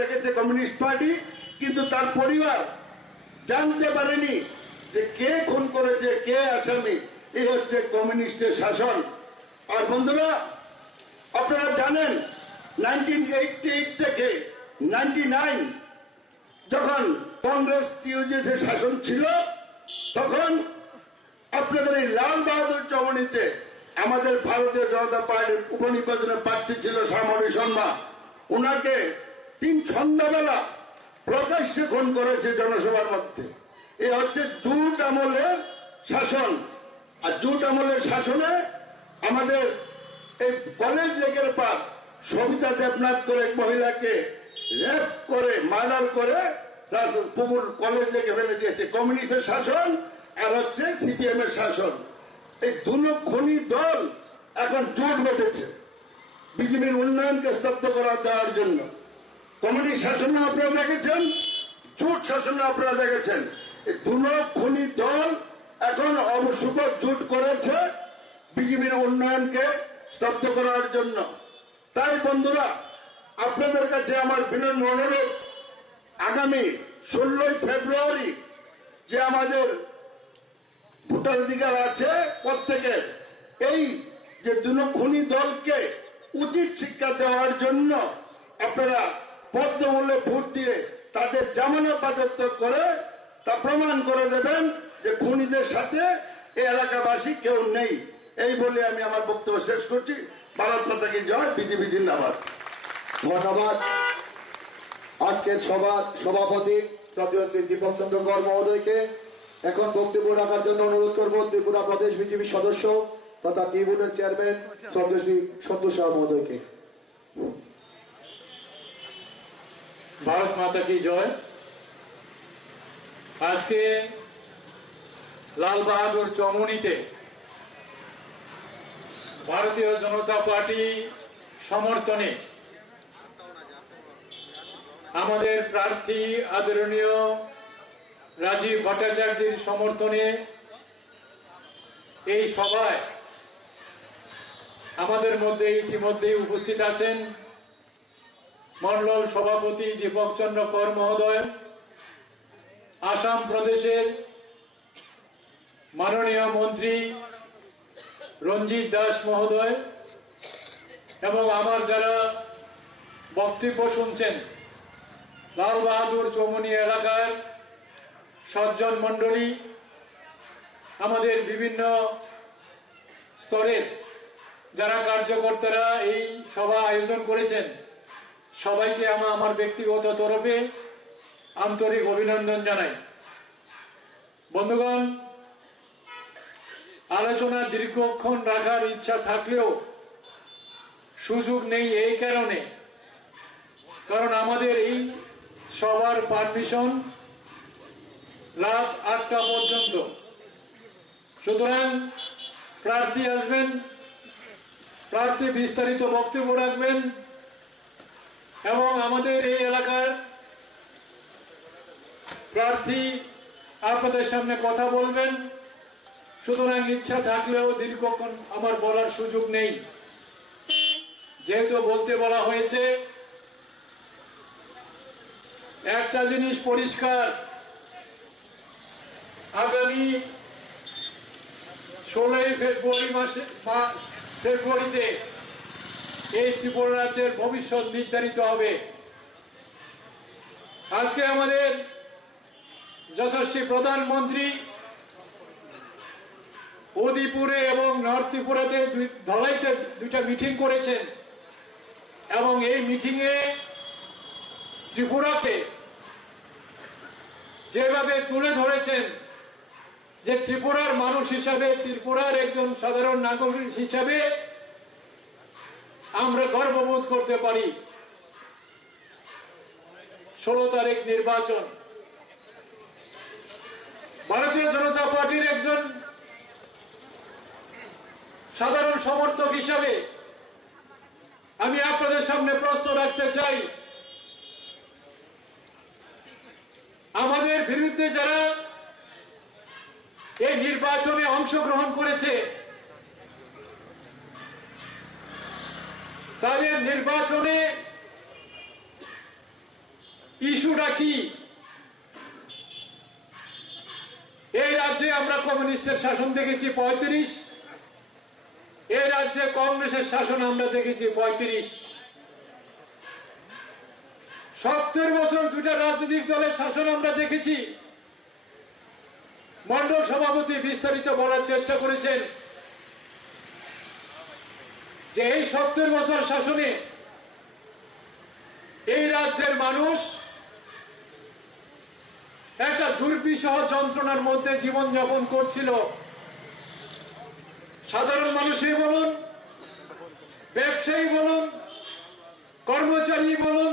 রেখেছে communist party, কিন্তু তার পরিবার জানতে পারেনি যে কে খুন করেছে, কে আসামি। এই হচ্ছে কমিউনিস্টের শাসন। আর বন্ধুরা, আপনারা জানেন 1988 থেকে 99 যখন কংগ্রেস টিউজিএস এর শাসন ছিল, তখন আপনাদের এই লাল বাহাদুর চৌমুহনীতে আমাদের ভারতীয় জনতা পার্টির উপনির্বাচনের প্রার্থী ছিল শ্যামলী শর্মা। ওনাকে 3 সন্ধ্যাবেলা প্রকাশ্যে খুন করেছে জনসভার মধ্যে। এ হচ্ছে জুট আমলের শাসন। আর জুট আমলের শাসনে আমাদের এই কলেজ লেকের পার সবিতা দেবনাথ করে এক মহিলাকে রেপ করে মার্ডার করে পুকুর কলেজ লেকে ফেলে দিয়েছে। কমিউনিস্টের শাসন আর হচ্ছে সিপিএম এর শাসন। এই দুটো খনি দল এখন জোট বেঁধেছে বিজেপির উন্নয়নকে স্তব্ধ করা দেওয়ার জন্য। কমিউনিস্ট শাসনে আপনারা দেখেছেন, জোট শাসনে আপনারা দেখেছেন। এই দুটো খনি দল এখন অবশুভ জোট করেছে বিজেপির উন্নয়নকে স্তব্ধ করার জন্য। তাই বন্ধুরা, আপনাদের কাছে আমার বিনম্র অনুরোধ, আগামী 16 ফেব্রুয়ারি যে আমাদের ভোটাধিকার আছে প্রত্যেকের, এই যে দুটো খুনি দলকে উচিত শিক্ষা দেওয়ার জন্য আপনারা পদ্মমূল্যে ভোট দিয়ে তাদের জামানত বাজেয়াপ্ত করে তা প্রমাণ করে দেবেন যে খুনিদের সাথে এই এলাকাবাসী কেউ নেই। এই বলে আমি আমার বক্তব্য শেষ করছি। ভারত মাতা কি জয়, বিজেপি জিন্দাবাদ। ধন্যবাদ। আজকের সভার সভাপতি শ্রদ্ধেয় শ্রী দীপক চন্দ্র কর মহোদয়কে এখন বক্তব্য রাখার জন্য অনুরোধ করব ত্রিপুরা প্রদেশ বিজেপির সদস্য তথা ত্রিপুরার চেয়ারম্যান শ্রদ্ধেয় শ্রী সন্তোষ শাহ মহোদয়কে। ভারত মাতা কি জয়। আজকে লাল বাহাদুর চৌমুহনীতে ভারতীয় জনতা পার্টি সমর্থনে আমাদের প্রার্থী আদরণীয় রাজীব ভট্টাচার্যের সমর্থনে এই সভায় আমাদের মধ্যে ইতিমধ্যে উপস্থিত আছেন মন্ডল সভাপতি দীপক চন্দ্র কর মহোদয়, আসাম প্রদেশের মাননীয় মন্ত্রী রঞ্জিত দাস মহোদয় এবং আমার যারা বক্তব্য শুনছেন লাল বাহাদুর চৌমুহনী এলাকার সজ্জন মন্ডলী, আমাদের বিভিন্ন স্তরের যারা কার্যকর্তারা এই সভা আয়োজন করেছেন, সবাইকে আমার ব্যক্তিগত তরফে আন্তরিক অভিনন্দন জানাই। বন্ধুগণ, আলোচনা দীর্ঘক্ষণ রাখার ইচ্ছা থাকলেও সুযোগ নেই এই কারণ আমাদের এই সবার পারমিশন রাত 8টা পর্যন্ত। সুতরাং প্রার্থী আসবেন, প্রার্থী বিস্তারিত বক্তব্য রাখবেন এবং আমাদের এই এলাকার প্রার্থী আপনাদের সামনে কথা বলবেন। সুতরাং ইচ্ছা থাকলেও দীর্ঘক্ষণ আমার বলার সুযোগ নেই। যেহেতু বলতে বলা হয়েছে, একটা জিনিস পরিষ্কার, আগামী 16 ফেব্রুয়ারিতে এই ত্রিপুরা রাজ্যের ভবিষ্যৎ নির্ধারিত হবে। আজকে আমাদের যশস্বী প্রধানমন্ত্রী উদয়পুরে এবং নর্থ ত্রিপুরাতে ধলাইতে 2টা মিটিং করেছেন এবং এই মিটিংয়ে ত্রিপুরাকে যেভাবে তুলে ধরেছেন যে ত্রিপুরার মানুষ হিসাবে, ত্রিপুরার একজন সাধারণ নাগরিক হিসাবে আমরা গর্ববোধ করতে পারি। 16 তারিখ নির্বাচন। ভারতীয় জনতা পার্টির একজন সাধারণ সমর্থক হিসাবে আমি আপনাদের সামনে প্রশ্ন রাখতে চাই, আমাদের বিরুদ্ধে যারা এই নির্বাচনে অংশগ্রহণ করেছে তাদের নির্বাচনে ইস্যুটা কি? এই রাজ্যে আমরা কমিউনিস্টের শাসন দেখেছি 35, এই রাজ্যে কংগ্রেসের শাসন আমরা দেখেছি 35। 70 বছর দুটা রাজনৈতিক দলের শাসন আমরা দেখেছি। মন্ডল সভাপতি বিস্তারিত বলার চেষ্টা করেছেন যে এই 70 বছর শাসনে এই রাজ্যের মানুষ একটা দুর্বিষহ যন্ত্রণার মধ্যে জীবনযাপন করছিল। সাধারণ মানুষই বলুন, ব্যবসায়ী বলুন, কর্মচারী বলুন,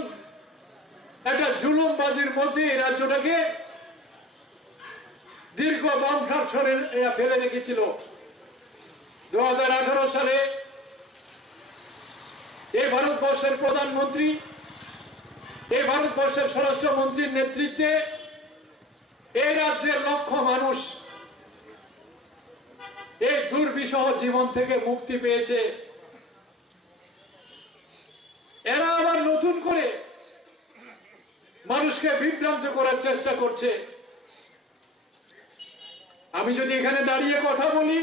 একটা জুলুমবাজির মধ্যে এই রাজ্যটাকে দীর্ঘ বংশাক্ষরে এরা ফেলে রেখেছিল। 2018 সালে এই ভারতবর্ষের প্রধানমন্ত্রী, এই ভারতবর্ষের স্বরাষ্ট্রমন্ত্রীর নেতৃত্বে এই রাজ্যের লক্ষ মানুষ এই দুর্বিষহ জীবন থেকে মুক্তি পেয়েছে। এরা আবার নতুন করে মানুষকে বিভ্রান্ত করার চেষ্টা করছে। আমি যদি এখানে দাঁড়িয়ে কথা বলি,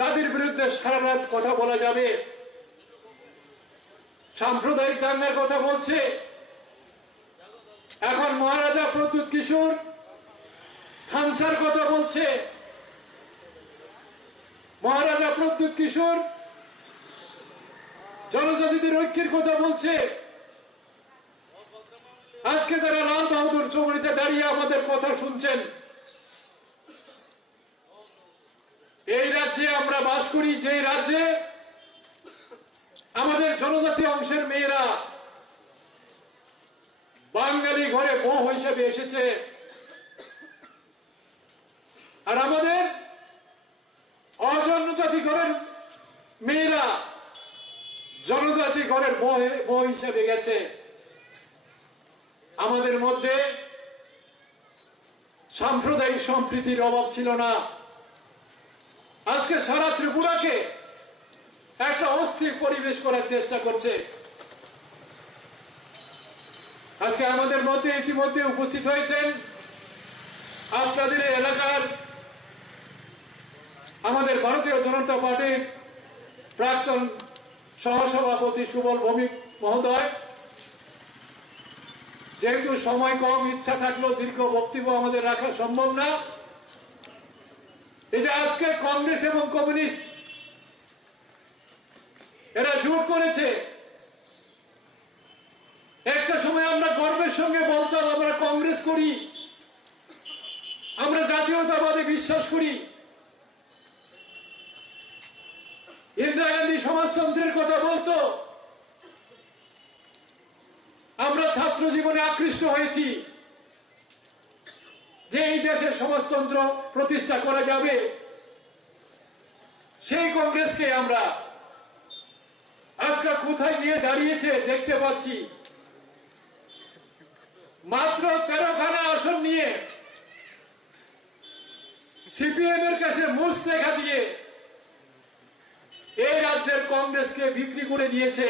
তাদের বিরুদ্ধে সারা রাত কথা বলা যাবে। সাম্প্রদায়িক দাঙ্গার কথা বলছে, এখন মহারাজা প্রদ্যুৎ কিশোর খানসার কথা বলছে। মহারাজা প্রদ্যুৎ কিশোর জনজাতিদের ঐক্যের কথা বলছে। আজকে যারা লাল বাহাদুর চৌমুহনীতে দাঁড়িয়ে আমাদের কথা শুনছেন, এই রাজ্যে আমরা বাস করি, যে রাজ্যে আমাদের জনজাতি অংশের মেয়েরা বাঙালি ঘরে বউ হিসেবে এসেছে, আর আমাদের অজনজাতি ঘরের মেয়েরা জনজাতি ঘরের বউ হিসেবে গেছে। আমাদের মধ্যে সাম্প্রদায়িক সম্প্রীতির অভাব ছিল না। আজকে সারা ত্রিপুরাকে একটা অস্থির পরিবেশ করার চেষ্টা করছে। আজকে আমাদের মধ্যে ইতিমধ্যে উপস্থিত হয়েছেন আপনাদের এলাকার আমাদের ভারতীয় জনতা পার্টির প্রাক্তন সহসভাপতি সুবল ভৌমিক মহোদয়। যেহেতু সময় কম, ইচ্ছা থাকলেও দীর্ঘ বক্তব্য আমাদের রাখা সম্ভব না। এই যে আজকে কংগ্রেস এবং কমিউনিস্ট এরা জোট করেছে, একটা সময় আমরা গর্বের সঙ্গে বলতাম আমরা কংগ্রেস করি, আমরা জাতীয়তাবাদে বিশ্বাস করি। ইন্দিরা গান্ধী সমাজতন্ত্রের কথা বলতো, আমরা ছাত্র জীবনে আকৃষ্ট হয়েছি যে এই দেশে সমাজতন্ত্র প্রতিষ্ঠা করা যাবে। সেই কংগ্রেসকে আমরা আজকে কোথায় নিয়ে দাঁড়িয়েছে দেখতে পাচ্ছি। মাত্র 13খানা আসন নিয়ে সিপিএম এর কাছে মুচলেখা দিয়ে এই রাজ্যের কংগ্রেসকে বিক্রি করে দিয়েছে।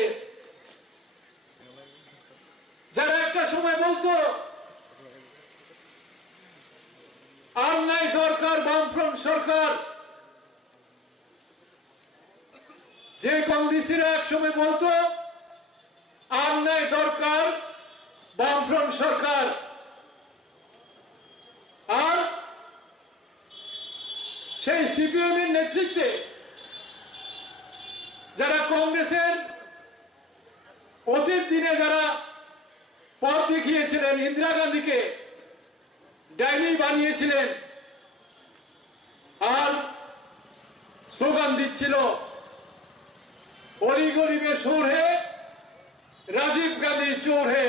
যারা একটা সময় বলতো আর নাই দরকার বামফ্রন্ট সরকার, যে কংগ্রেসীরা এক সময় বলতো আর নাই দরকার বামফ্রন্ট সরকার, আর সেই সিপিএম এর নেতৃত্বে যারা কংগ্রেসের অতীত দিনে যারা পথ দেখিয়েছিলেন, ইন্দিরা গান্ধীকে ডাইনি বানিয়েছিলেন আর স্লোগান দিচ্ছিল অলি গলি মে চোর হে, রাজীব গান্ধী চোর হে।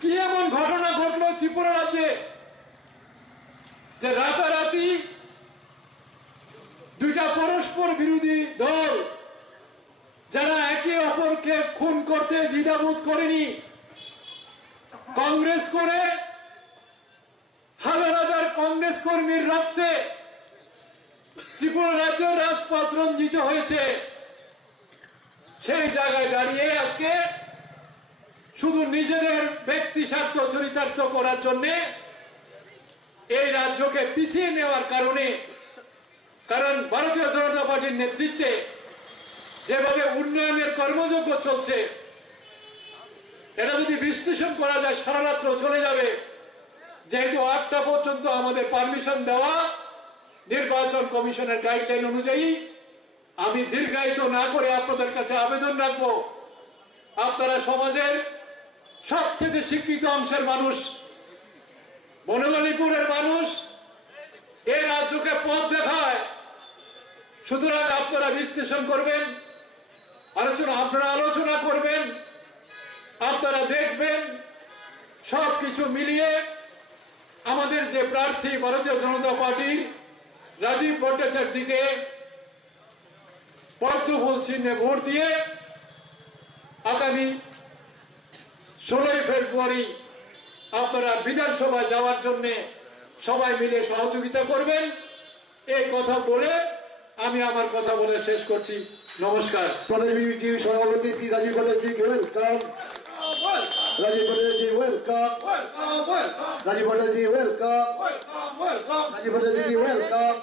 কি এমন ঘটনা ঘটলো ত্রিপুরা রাজ্যে যে রাতারাতি দুইটা পরস্পর বিরোধী দল যারা একে অপরকে খুন করতে দ্বিধাবোধ করেনি, কংগ্রেস করে হাজার হাজার কংগ্রেস কর্মীর রক্তে ত্রিপুরা রাজ্যের রাজপথ রঞ্জিত হয়েছে। সেই জায়গায় দাঁড়িয়ে আজকে শুধু নিজেদের ব্যক্তি স্বার্থ চরিতার্থ করার জন্য এই রাজ্যকে পিছিয়ে নেওয়ার কারণে, কারণ ভারতীয় জনতা পার্টির নেতৃত্বে যেভাবে উন্নয়নের কর্মযজ্ঞ চলছে, এটা যদি বিশ্লেষণ করা যায় সারা রাত্র চলে যাবে। যেহেতু 8টা পর্যন্ত আমাদের পারমিশন দেওয়া নির্বাচন কমিশনের গাইডলাইন অনুযায়ী, আমি দীর্ঘায়িত না করে আপনাদের কাছে আবেদন রাখবো, আপনারা সমাজের সবচেয়ে শিক্ষিত অংশের মানুষ, বনমালীপুরের মানুষ এই রাজ্যকে পথ দেখায়। সুতরাং আপনারা বিশ্লেষণ করবেন, আপনারা আলোচনা করবেন, আপনারা দেখবেন সবকিছু মিলিয়ে আমাদের যে প্রার্থী ভারতীয় জনতা পার্টির রাজীব ভট্টাচার্যকে পদ্মফুল চিহ্নে ভোট দিয়ে আগামী 16ই ফেব্রুয়ারি আপনারা বিধানসভা যাওয়ার জন্য সবাই মিলে সহযোগিতা করবেন। এই কথা বলে আমি আমার কথা বলে শেষ করছি। নমস্কার। প্রদেশ বিজেপি সভাপতি Shri Rajib Bhattacharya welcome. Rajib Bhattacharya welcome. Rajib Bhattacharya welcome. Rajib Bhattacharya welcome.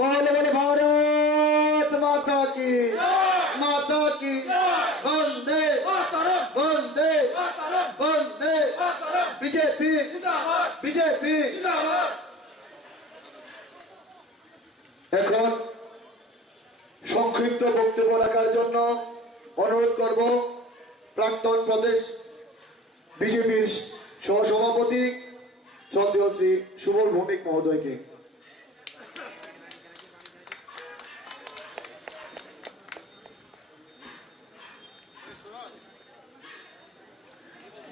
বলে বলে ভারত মাতা কি, মাতা কি, বন্দে বন্দে বন্দে, বিজেপি বিজেপি। এখন সংক্ষিপ্ত বক্তব্য রাখার জন্য অনুরোধ করব প্রাক্তন প্রদেশ বিজেপির সহসভাপতি শ্রদ্ধেয় শ্রী সুবল ভৌমিক মহোদয়কে।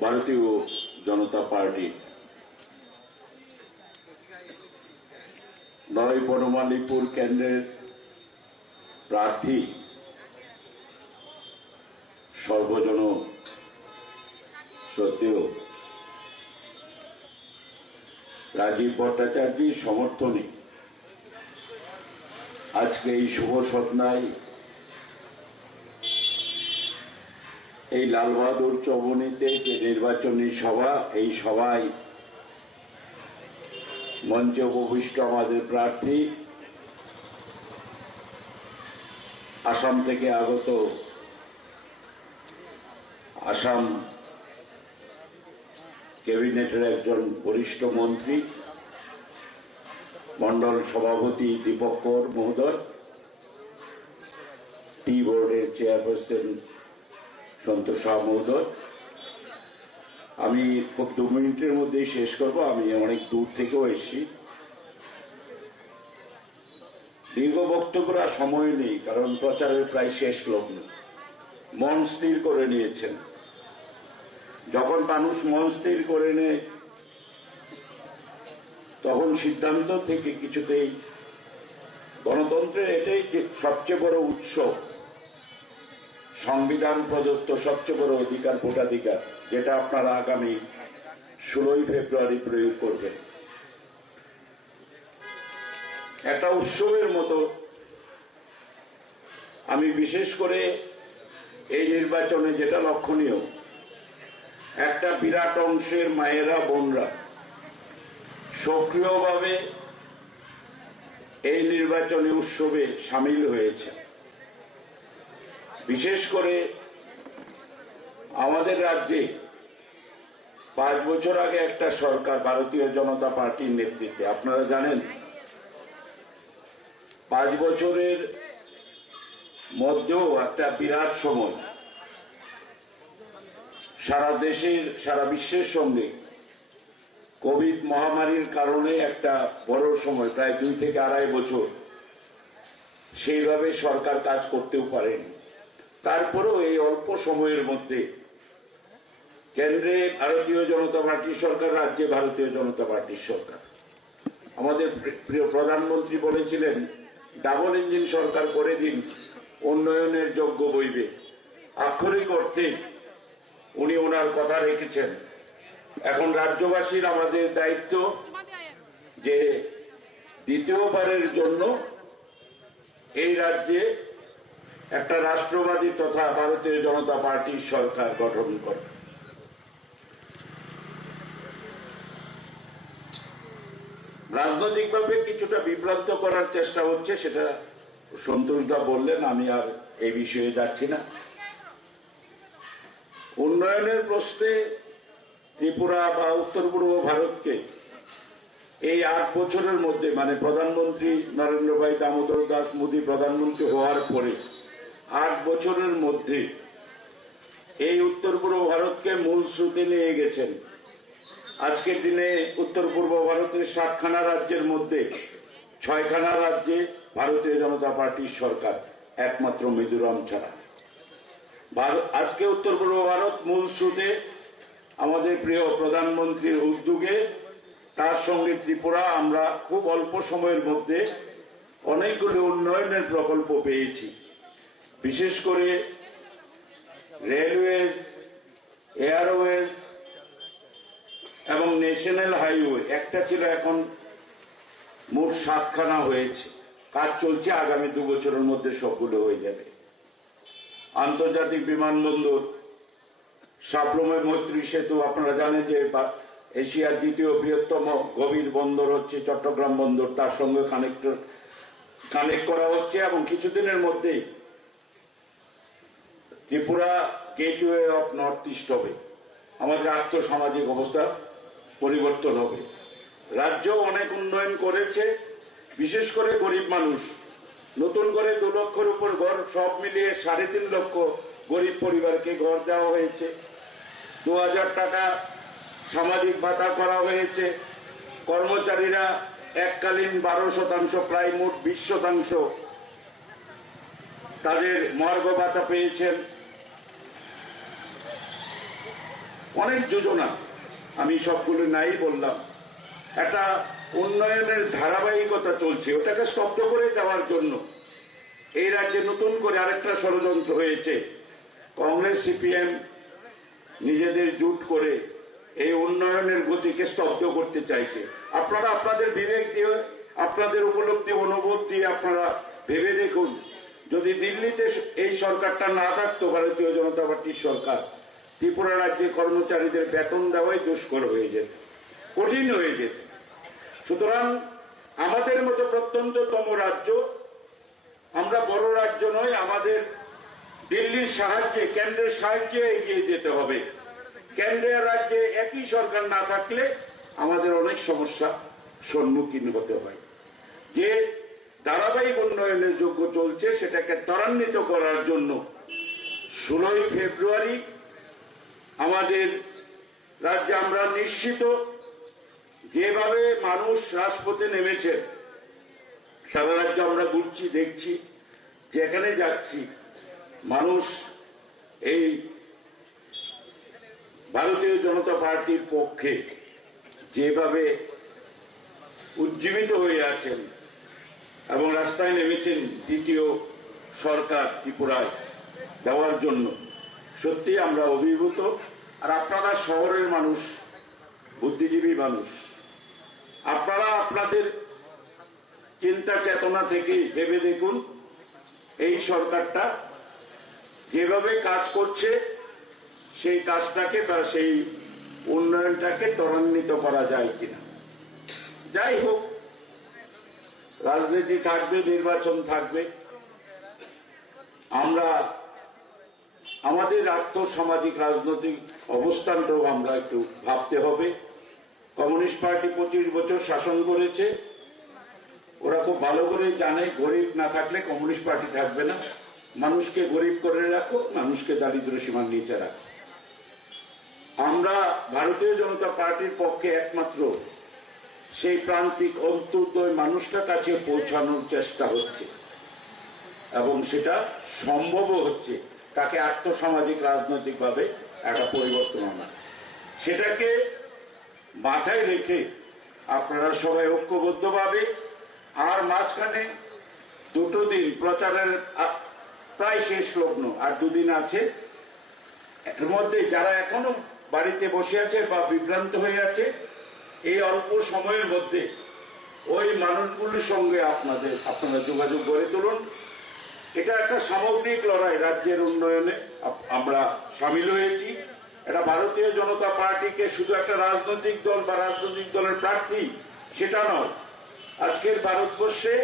ভারতীয় জনতা পার্টি নয় বনমালীপুর কেন্দ্রের প্রার্থী সর্বজন শ্রদ্ধেয় রাজীব ভট্টাচার্যের সমর্থনে আজকে এই শুভ সন্ধ্যায় এই লালবাহাদুর চৌবনীতে যে নির্বাচনী সভা, এই সভায় মঞ্চে উপবিষ্ট আমাদের প্রার্থী আসাম থেকে আগত আসাম ক্যাবিনেটের একজন বরিষ্ঠ মন্ত্রী, মন্ডল সভাপতি দীপক কর মহোদয়, টি বোর্ডের চেয়ারপারসন সন্তোষ শাহ মহোদয়। আমি খুব 2 মিনিটের মধ্যেই শেষ করব, আমি অনেক দূর থেকেও এসেছি। দীর্ঘ বক্তব্যরা সময় নেই, কারণ প্রচারের প্রায় শেষ লগ্ন। মন স্থির করে নিয়েছেন। যখন মানুষ মন স্থির করে নেয় তখন সিদ্ধান্ত থেকে কিছুতেই, গণতন্ত্রের এটাই সবচেয়ে বড় উৎসব, সংবিধান প্রদত্ত সবচেয়ে বড় অধিকার, ভোটাধিকার, যেটা আপনারা আগামী 16ই ফেব্রুয়ারি প্রয়োগ করবেন। একটা উৎসবের মতো আমি বিশেষ করে এই নির্বাচনে যেটা লক্ষণীয়, একটা বিরাট অংশের মায়েরা বোনরা সক্রিয়ভাবে এই নির্বাচনী উৎসবে সামিল হয়েছে। বিশেষ করে আমাদের রাজ্যে 5 বছর আগে একটা সরকার ভারতীয় জনতা পার্টির নেতৃত্বে, আপনারা জানেন 5 বছরের মধ্যেও একটা বিরাট সময় সারা দেশের, সারা বিশ্বের সঙ্গে কোভিড মহামারীর কারণে একটা বড় সময়, প্রায় 2 থেকে 2.5 বছর সেইভাবে সরকার কাজ করতেও পারেনি। তারপরেও এই অল্প সময়ের মধ্যে কেন্দ্রে ভারতীয় জনতা পার্টির সরকার, রাজ্যে ভারতীয় জনতা পার্টির সরকার, আমাদের প্রিয় প্রধানমন্ত্রী বলেছিলেন ডাবল ইঞ্জিন সরকার করে দিন, উন্নয়নের যজ্ঞ বইবে। আক্ষরিক অর্থে উনি ওনার কথা রেখেছেন। এখন রাজ্যবাসীর আমাদের দায়িত্ব যে দ্বিতীয়বারের জন্য এই রাজ্যে একটা রাষ্ট্রবাদী তথা ভারতীয় জনতা পার্টির সরকার গঠন করে। রাজনৈতিকভাবে কিছুটা বিভ্রান্ত করার চেষ্টা হচ্ছে, সেটা সন্তোষদা বললেন, আমি আর এই বিষয়ে যাচ্ছি না। উন্নয়নের প্রশ্নে ত্রিপুরা বা উত্তর পূর্ব ভারতকে এই 8 বছরের মধ্যে, মানে প্রধানমন্ত্রী নরেন্দ্র ভাই দামোদর দাস মোদী প্রধানমন্ত্রী হওয়ার পরে 8 বছরের মধ্যে এই উত্তর পূর্ব ভারতকে মূল স্রোতে নিয়ে গেছেন। আজকের দিনে উত্তর পূর্ব ভারতের 7খানা রাজ্যের মধ্যে 6খানা রাজ্যে ভারতীয় জনতা পার্টির সরকার, একমাত্র মিজোরাম ছাড়া। আজকে উত্তর পূর্ব ভারত মূল স্রোতে আমাদের প্রিয় প্রধানমন্ত্রীর উদ্যোগে, তার সঙ্গে ত্রিপুরা, আমরা খুব অল্প সময়ের মধ্যে অনেকগুলো উন্নয়নের প্রকল্প পেয়েছি। বিশেষ করে রেলওয়েজ, এয়ারওয়েজ এবং ন্যাশনাল হাইওয়ে, একটা ছিল, এখন মোট 7খানা হয়েছে। কাজ চলছে, আগামী 2 বছরের মধ্যে সবগুলো হয়ে যাবে। আন্তর্জাতিক বিমানবন্দর, সাবরুমে মৈত্রী সেতু, আপনারা জানেন যে এশিয়ার 2য় বৃহত্তম গভীর বন্দর হচ্ছে চট্টগ্রাম বন্দর, তার সঙ্গে কানেক্ট করা হচ্ছে এবং কিছুদিনের মধ্যেই Tripura gateway of north east হবে। আমাদের আর্থসামাজিক অবস্থা পরিবর্তন হবে। রাজ্য অনেক উন্নয়ন করেছে, বিশেষ করে গরিব মানুষ, নতুন করে 2 লক্ষের উপর ঘর, সব মিলিয়ে 3.5 লক্ষ গরিব পরিবারকে ঘর দেওয়া হয়েছে। 2000 টাকা সামাজিক ভাতা করা হয়েছে। কর্মচারীরা এককালীন 12%, প্রায় মোট 20% তাদের মর্গ ভাতা পেয়েছেন। অনেক যোজনা, আমি সবগুলো নাই বললাম। একটা উন্নয়নের ধারাবাহিকতা চলছে, ওটাকে স্তব্ধ করে দেওয়ার জন্য এই রাজ্যে নতুন করে আরেকটা ষড়যন্ত্র হয়েছে। কংগ্রেস, সিপিএম নিজেদের জোট করে এই উন্নয়নের গতিকে স্তব্ধ করতে চাইছে। আপনারা আপনাদের বিবেক দিয়ে, আপনাদের উপলব্ধি, অনুভব দিয়ে আপনারা ভেবে দেখুন, যদি দিল্লিতে এই সরকারটা না থাকতো, ভারতীয় জনতা পার্টির সরকার, ত্রিপুরা রাজ্যে কর্মচারীদের বেতন দেওয়াই দুষ্কর হয়ে যেত, কঠিন হয়ে যেত। সুতরাং আমাদের মতো প্রত্যন্ততম রাজ্য, আমরা বড় রাজ্য নয়, আমাদের দিল্লির সাহায্যে, কেন্দ্রের সাহায্যে এগিয়ে যেতে হবে। কেন্দ্রের রাজ্যে একই সরকার না থাকলে আমাদের অনেক সমস্যা সম্মুখীন হতে হয়। যে ধারাবাহিক উন্নয়নের যোগ্য চলছে, সেটাকে ত্বরান্বিত করার জন্য 16ই ফেব্রুয়ারি আমাদের রাজ্যে আমরা নিশ্চিত, যেভাবে মানুষ রাজপথে নেমেছে, সারা রাজ্যে আমরা ঘুরছি, দেখছি, যেখানে যাচ্ছি মানুষ এই ভারতীয় জনতা পার্টির পক্ষে যেভাবে উজ্জীবিত হয়ে আছেন এবং রাস্তায় নেমেছেন দ্বিতীয় সরকার ত্রিপুরায় দেওয়ার জন্য, সত্যি আমরা অভিভূত। আর আপনারা শহরের মানুষ, বুদ্ধিজীবী মানুষ, আপনারা আপনাদের চিন্তা চেতনা থেকে ভেবে দেখুন, এই সরকারটা যেভাবে কাজ করছে, সেই কাজটাকে বা সেই উন্নয়নটাকে ত্বরান্বিত করা যায় কিনা। যাই হোক, রাজনীতি থাকবে, নির্বাচন থাকবে, আমরা আমাদের আর্থসামাজিক রাজনৈতিক অবস্থানটাও আমরা একটু ভাবতে হবে। কমিউনিস্ট পার্টি 25 বছর শাসন করেছে, ওরা খুব ভালো করে জানে গরিব না থাকলে কমিউনিস্ট পার্টি থাকবে না। মানুষকে গরিব করে রাখো, মানুষকে দারিদ্র সীমার নিচে রাখো। আমরা ভারতীয় জনতা পার্টির পক্ষে একমাত্র সেই প্রান্তিক অন্তর্দয় মানুষটার কাছে পৌঁছানোর চেষ্টা হচ্ছে এবং সেটা সম্ভবও হচ্ছে। তাকে আর্থসামাজিক রাজনৈতিকভাবে একটা পরিবর্তন আনা, সেটাকে মাথায় রেখে আপনারা সবাই ঐক্যবদ্ধভাবে, আর মাঝখানে 2 দিন প্রচারের প্রায় শেষ লগ্ন, আর 2 দিন আছে, এর মধ্যে যারা এখনো বাড়িতে বসে আছে বা বিভ্রান্ত হয়ে আছে, এই অল্প সময়ের মধ্যে ওই মানুষগুলির সঙ্গে আপনারা যোগাযোগ গড়ে তুলুন এটা একটা সামগ্রিক লড়াই, রাজ্যের উন্নয়নে আমরা সামিল হয়েছি। এটা ভারতীয় জনতা পার্টিকে শুধু একটা রাজনৈতিক দল বা রাজনৈতিক দলের প্রার্থী সেটা নয়, আজকের ভারতবর্ষে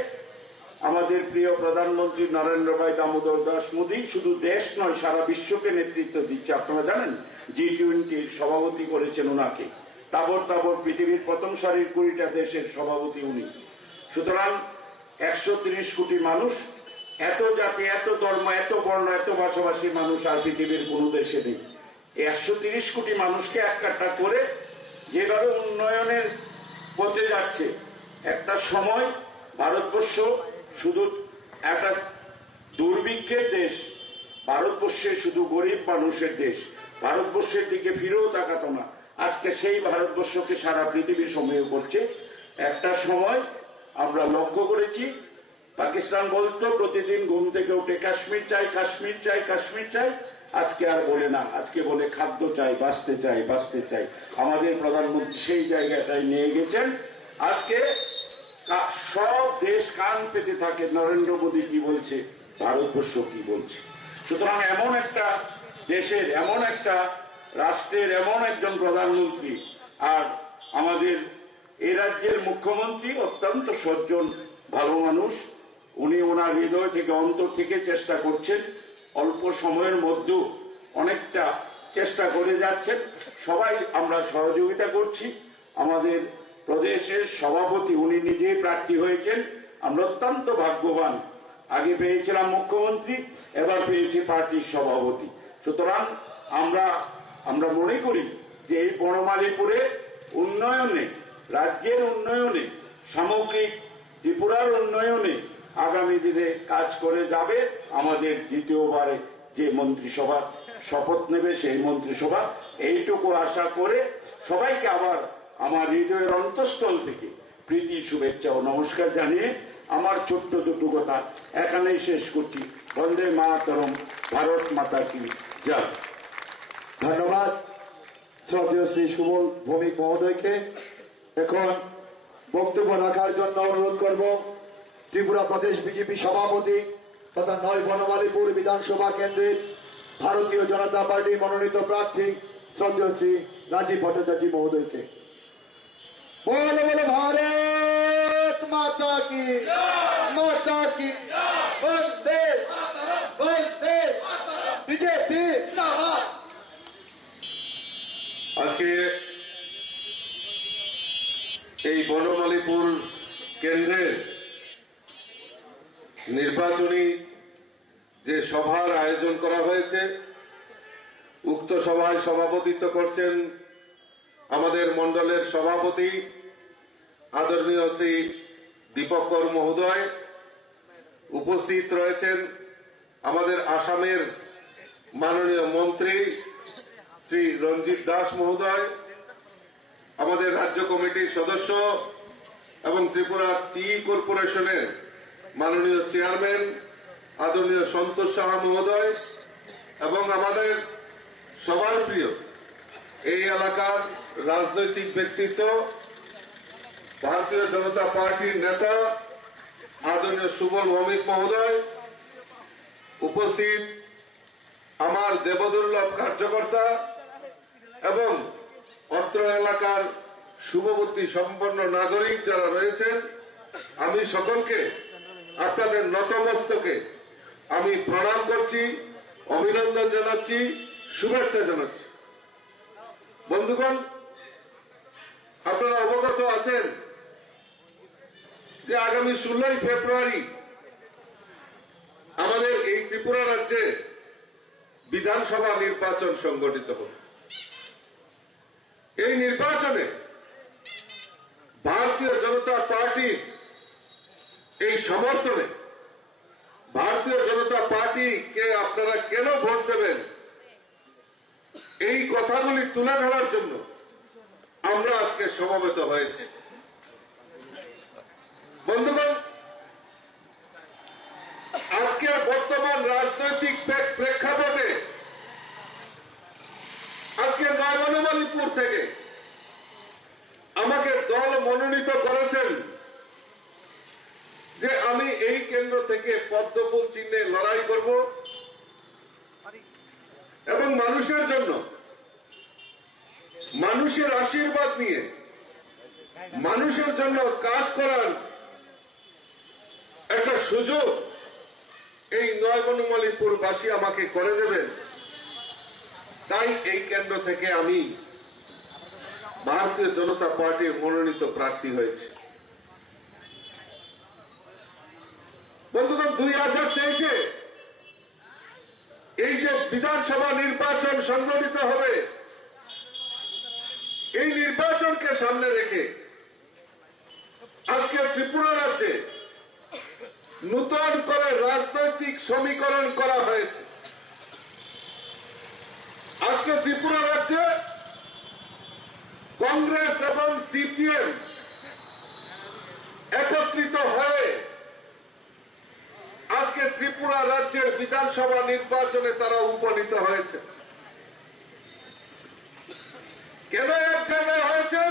আমাদের প্রিয় প্রধানমন্ত্রী নরেন্দ্র ভাই দামোদর দাস মোদী শুধু দেশ নয় সারা বিশ্বকে নেতৃত্ব দিচ্ছে। আপনারা জানেন G20 সভাপতি করেছেন ওনাকে, তাবর তাবর পৃথিবীর প্রথম সারির 20টা দেশের সভাপতি উনি। সুতরাং 130 কোটি মানুষ, এত জাতি, এত ধর্ম, এত বর্ণ, এত ভাষাভাষী মানুষ আর পৃথিবীর কোন দেশে নেই। 130 কোটি মানুষকে এক কাট্টা করে যেভাবে উন্নয়নের পথে যাচ্ছে, একটা সময় ভারতবর্ষ শুধু একটা দুর্ভিক্ষের দেশ, ভারতবর্ষে শুধু গরিব মানুষের দেশ, ভারতবর্ষের দিকে ফিরেও তাকাতো না। আজকে সেই ভারতবর্ষকে সারা পৃথিবী সময় করছে। একটা সময় আমরা লক্ষ্য করেছি, পাকিস্তান বলতো প্রতিদিন ঘুম থেকে উঠে কাশ্মীর চাই, কাশ্মীর চাই, কাশ্মীর চাই। আজকে আর বলে না, আজকে বলে খাদ্য চাই, বাঁচতে চাই, বাঁচতে চাই। আমাদের প্রধানমন্ত্রী সেই জায়গাটায় নিয়ে গেছেন। আজকে সব দেশ কান পেতে থাকে নরেন্দ্র মোদী কি বলছে, ভারতবর্ষ কি বলছে। সুতরাং এমন একটা দেশের, এমন একটা রাষ্ট্রের এমন একজন প্রধানমন্ত্রী, আর আমাদের এই রাজ্যের মুখ্যমন্ত্রী অত্যন্ত সজ্জন ভালো মানুষ। উনি ওনার হৃদয় থেকে, অন্তর থেকে চেষ্টা করছেন, অল্প সময়ের মধ্যেও অনেকটা চেষ্টা করে যাচ্ছেন। সবাই আমরা সহযোগিতা করছি। আমাদের প্রদেশের সভাপতি উনি নিজেই প্রার্থী হয়েছেন। আমরা অত্যন্ত ভাগ্যবান, আগে পেয়েছিলাম মুখ্যমন্ত্রী, এবার পেয়েছি পার্টির সভাপতি। সুতরাং আমরা মনে করি যে এই বনমালীপুরে উন্নয়নে, রাজ্যের উন্নয়নে, সামগ্রিক ত্রিপুরার উন্নয়নে আগামী দিনে কাজ করে যাবে আমাদের দ্বিতীয়বারে যে মন্ত্রিসভা শপথ নেবে সেই মন্ত্রিসভা। এইটুকু আশা করে সবাইকে আবার আমার হৃদয়ের অন্তঃস্থল থেকে প্রীতি, শুভেচ্ছা ও নমস্কার জানিয়ে আমার ছোট্ট দুটো কথা এখানেই শেষ করছি। বন্দে মাতরম, ভারত মাতা কি জয়। ধন্যবাদ শ্রদ্ধেয় শ্রী সুবল ভৌমিক মহোদয়কে। এখন বক্তব্য রাখার জন্য অনুরোধ করব ত্রিপুরা প্রদেশ বিজেপি সভাপতি তথা 9 বনমালীপুর বিধানসভা কেন্দ্রের ভারতীয় জনতা পার্টির মনোনীত প্রার্থী শ্রদ্ধেয় শ্রী রাজীব ভট্টাচার্য মহোদয়কে। বলো বলো ভারত মাতা কি, মাতা কি, বন্দে বন্দে বিজেপি জিন্দাবাদ। আজকে এই বনমালীপুর কেন্দ্রের নির্বাচনী যে সভার আয়োজন করা হয়েছে, উক্ত সভায় সভাপতিত্ব করছেন আমাদের মণ্ডলের সভাপতি আদরণীয় শ্রী দীপঙ্কর মহোদয়। উপস্থিত রয়েছেন আমাদের আসামের মাননীয় মন্ত্রী শ্রী রঞ্জিত দাস মহোদয়, আমাদের রাজ্য কমিটির সদস্য এবং ত্রিপুরা টি কর্পোরেশনের মাননীয় চেয়ারম্যান আদরণীয় সন্তোষ সাহা মহোদয়, এবং আমাদের সবার প্রিয় এই এলাকার রাজনৈতিক ব্যক্তিত্ব ভারতীয় জনতা পার্টির নেতা আদরণীয় সুবল ভৌমিক মহোদয়, উপস্থিত আমার দেবদুর্লভ কার্যকর্তা এবং অত্র এলাকার শুভবুদ্ধি সম্পন্ন নাগরিক যারা রয়েছেন, আমি সকলকে আপনাদের নতমস্তকে আমি প্রণাম করছি, অভিনন্দন জানাচ্ছি, শুভেচ্ছা জানাচ্ছি। বন্ধুগণ, আপনারা অবগত আছেন যে আগামী 16 ফেব্রুয়ারি আমাদের এই ত্রিপুরা রাজ্যে বিধানসভা নির্বাচন সংগঠিত হবে। এই নির্বাচনে ভারতীয় জনতা পার্টির এই সমর্থনে ভারতীয় জনতা পার্টিকে আপনারা কেন ভোট দেবেন, এই কথাগুলি তুলে ধরার জন্য আমরা আজকে সমবেত হয়েছি। বন্ধুগণ, আজকের বর্তমান রাজনৈতিক প্রেক্ষাপটে আজকে 9 বনমালীপুর থেকে আমাকে দল মনোনীত করেছেন যে আমি এই কেন্দ্র থেকে পদ্মফুল চিহ্নে লড়াই করব এবং মানুষের জন্য, মানুষের আশীর্বাদ নিয়ে মানুষের জন্য কাজ করার একটা সুযোগ এই নয় বনমালীপুরবাসী আমাকে করে দেবেন। তাই এই কেন্দ্র থেকে আমি ভারতীয় জনতা পার্টির মনোনীত প্রার্থী হয়েছে। বন্ধুগণ, 2023-এ এই যে বিধানসভা নির্বাচন সংগঠিত হবে, এই নির্বাচনকে সামনে রেখে আজকে ত্রিপুরা রাজ্যে নূতন করে রাজনৈতিক সমীকরণ করা হয়েছে। আজকে ত্রিপুরা রাজ্যে কংগ্রেস এবং সিপিএম একত্রিত হয়ে আজকে ত্রিপুরা রাজ্যের বিধানসভা নির্বাচনে তারা উপনীত হয়েছে। কেন এক জায়গায় হয়েছে?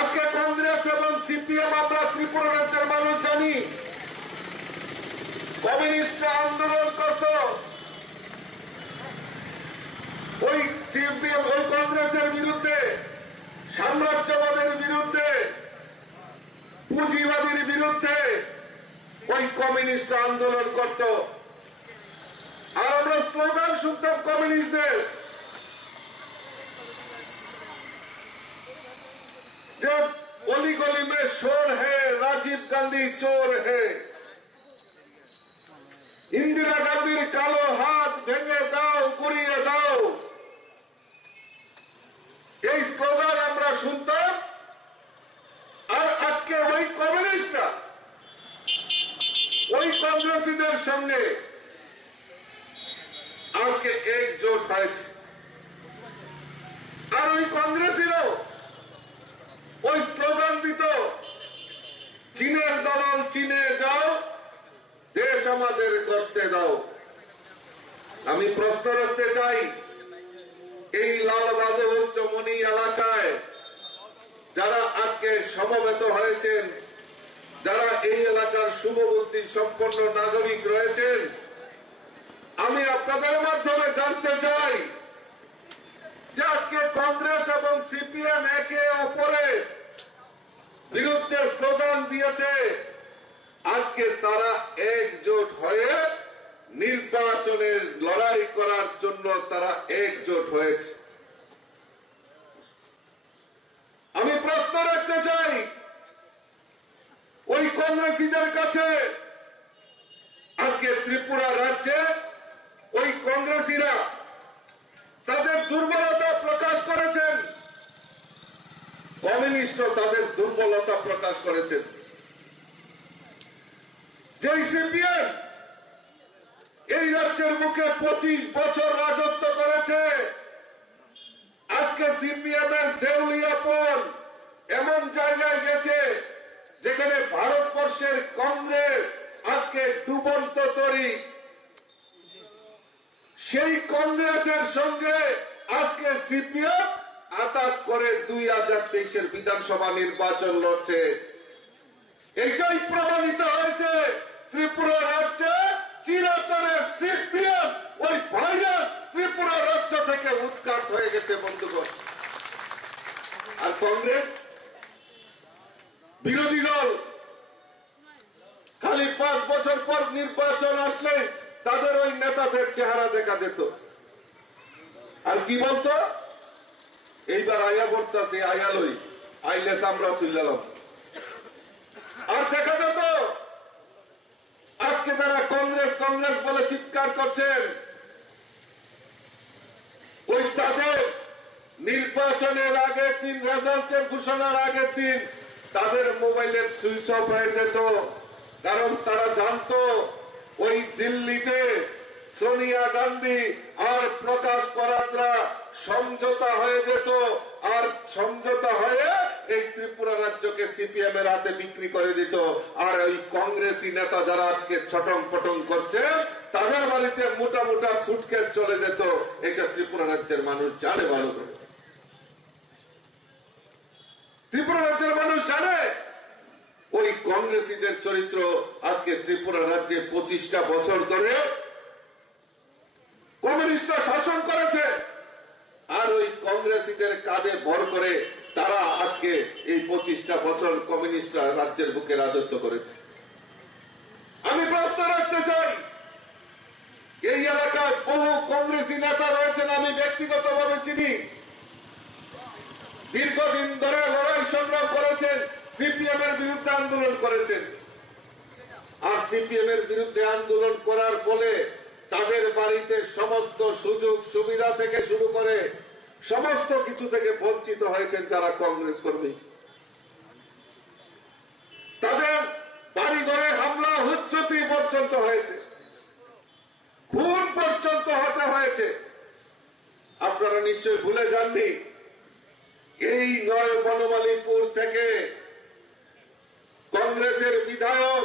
আজকে কংগ্রেস এবং সিপিএম, আমরা ত্রিপুরা রাজ্যের মানুষ জানি, কমিউনিস্টরা আন্দোলন করত, ওই সিপিএম ওই কংগ্রেসের বিরুদ্ধে, সাম্রাজ্যবাদের বিরুদ্ধে, পুঁজিবাদীর বিরুদ্ধে ওই কমিউনিস্ট আন্দোলন করত। আর আমরা স্লোগান শুনতাম কমিউনিস্টদের, যে অলি গলি মে শোর হে, রাজীব গান্ধী চোর হে, ইন্দিরা গান্ধীর কালো হাত ভেঙে দাও, গুড়িয়ে দাও। এই স্লোগান আমরা শুনতাম। আর আজকে ওই কমিউনিস্টরা ওই কংগ্রেসীদের সঙ্গে আজকে একজোট হয়েছে। আর ওই কংগ্রেসীরাও ওই স্লোগান দিত, চীনের দলাল চীনে যাও, দেশ আমাদের করতে দাও। আমি প্রশ্ন রাখতে চাই, এই লালবাজার উচ্চমণি এলাকায় যারা আজকে সমবেত হয়েছেন, যারা এই এলাকার শুভবুদ্ধি সম্পন্ন নাগরিক রয়েছেন, আমি আপনাদের মাধ্যমে জানতে চাই যে আজকে কংগ্রেস এবং সিপিএম একে অপরের বিরুদ্ধে স্লোগান দিয়েছে, আজকে তারা একজোট হয়ে নির্বাচনের লড়াই করার জন্য তারা একজোট হয়েছে। আমি প্রশ্ন রাখতে চাই ওই কংগ্রেসীদের কাছে, আজকে ত্রিপুরা রাজ্যে ওই কংগ্রেসীরা তাদের দুর্বলতা প্রকাশ করেছেন, কমিউনিস্ট তাদের দুর্বলতা প্রকাশ করেছেন। যে সিপিএম এই রাজ্যের বুকে 25 বছর রাজত্ব করেছে, আজকে সিপিএম এর দেউলিয়াপন এমন জায়গায় গেছে যেখানে ভারতবর্ষের কংগ্রেস আজকে ডুবন্ত তরী। সেই কংগ্রেসের সঙ্গে আজকে সিপিএম আতাত করে 2023-এর বিধানসভা নির্বাচন লড়ছে। এটাই প্রমাণিত হয়েছে ত্রিপুরা রাজ্যে চিরতরের সিপিএম ওই ভাইরাস ত্রিপুরা রাজ্য থেকে উৎখাত হয়ে গেছে বন্ধুগণ। আর কংগ্রেস বিরোধী দল খালি 5 বছর পর নির্বাচন আসলে তাদের ওই নেতাদের চেহারা দেখা যেত, আর কি বলতো, এইবার আয়া বলতেছে, আয়ালই আইলে আমরা চুল্লালাম। আর দেখা যেত আজকে তারা কংগ্রেস কংগ্রেস বলে চিৎকার করছেন, ওই তাদের নির্বাচনের আগের দিন, রেজাল্টের ঘোষণার আগের দিন তাদের মোবাইলের সুইচ অফ হয়ে যেত। কারণ তারা জানতো ওই দিল্লিতে সোনিয়া গান্ধী আর প্রকাশ করাতরা সমঝোতা হয়ে যেত, আর সমঝোতা হয়ে এই ত্রিপুরা রাজ্যকে সিপিএম এর হাতে বিক্রি করে দিত। আর ওই কংগ্রেসি নেতা যারা আজকে ছটং পটং করছে, তাদের বাড়িতে মোটা মোটা সুটকেস চলে যেত। এটা ত্রিপুরা রাজ্যের মানুষ জানে ভালো করে। ত্রিপুরা রাজ্যের মানুষ জানে ওই কংগ্রেসীদের চরিত্র আজকে ত্রিপুরা রাজ্যে 25টা বছর ধরে কমিউনিস্টরা শাসন করেছে, আর ওই কংগ্রেসীদের কাঁধে ভর করে তারা আজকে এই 25টা বছর কমিউনিস্টরা রাজ্যের বুকে রাজত্ব করেছে। আমি প্রশ্ন রাখতে চাই, এই এলাকায় বহু কংগ্রেসী নেতা রয়েছেন, আমি ব্যক্তিগতভাবে চিনি, দীর্ঘদিন ধরে লড়াই সংগ্রাম করেছেন, সিপিএম এর বিরুদ্ধে আন্দোলন করেছেন, আর সিপিএম এর বিরুদ্ধে আন্দোলন করার বলে তাদের বাড়িতে সমস্ত সুযোগ সুবিধা থেকে শুরু করে সমস্ত কিছু থেকে বঞ্চিত হয়েছেন যারা কংগ্রেস কর্মী। তাদের বাড়ি ঘরে হামলা হুজ্জতি পর্যন্ত হয়েছে, খুন পর্যন্ত হতে হয়েছে। আপনারা নিশ্চয়ই ভুলে যাননি, এই নয় বনমালীপুর থেকে কংগ্রেসের বিধায়ক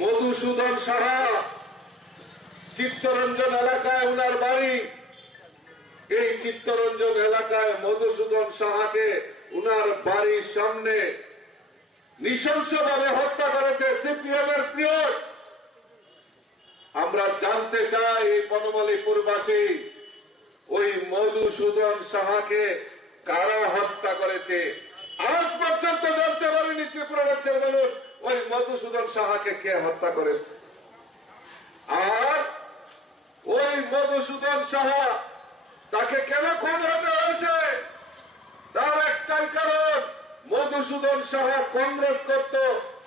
মধুসূদন সাহা, চিত্তরঞ্জন এলাকায় ওনার বাড়ি, এই চিত্তরঞ্জন এলাকায় মধুসূদন সাহাকে ওনার বাড়ির সামনে নৃশংসভাবে হত্যা করেছে সিপিএম এর পিয়ন। আমরা জানতে চাই এই বনমালীপুরবাসী ওই মধুসূদন সাহাকে কারা হত্যা করেছে। আজ পর্যন্ত জানতে পারেনি ত্রিপুরা রাজ্যের মানুষ ওই মধুসূদন সাহাকে কে হত্যা করেছে। আর ওই মধুসূদন সাহা তাকে কেন খুন হতে হয়েছে, তার একটাই কারণ, মধুসূদন সাহা কংগ্রেস করত,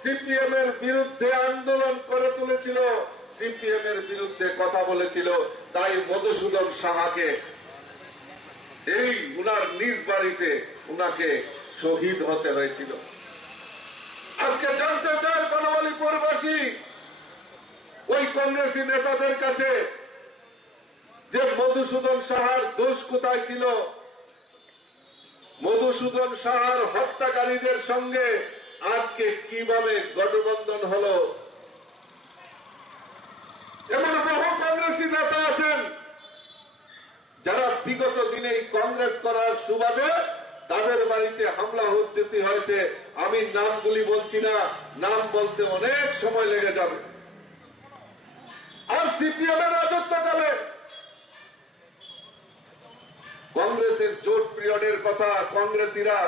সিপিএম এর বিরুদ্ধে আন্দোলন করে তুলেছিল, সিপিএম এর বিরুদ্ধে কথা বলেছিল, তাই মধুসূদন সাহাকে এই উনার নিজ বাড়িতে উনাকে শহীদ হতে হয়েছিল। আজকে জানতে চাই বনমালীপুরবাসী ওই কংগ্রেসী নেতাদের কাছে যে মধুসূদন সাহার দোষ কোথায় ছিল, মধুসূদন সাহার হত্যাকারীদের সঙ্গে আজকে কিভাবে গঠবন্ধন হলো। এমন বহু কংগ্রেসী নেতা আছেন যারা বিগত দিনে কংগ্রেস করার সুবাদে তাদের বাড়িতে হামলা হুজ্জতি হয়েছে। আমি নামগুলি বলছি না, নাম বলতে অনেক সময় লেগে যাবে। আর সিপিএম এর রাজত্বকালে কংগ্রেসের জোট পিরিয়ডের কথা কংগ্রেসীরা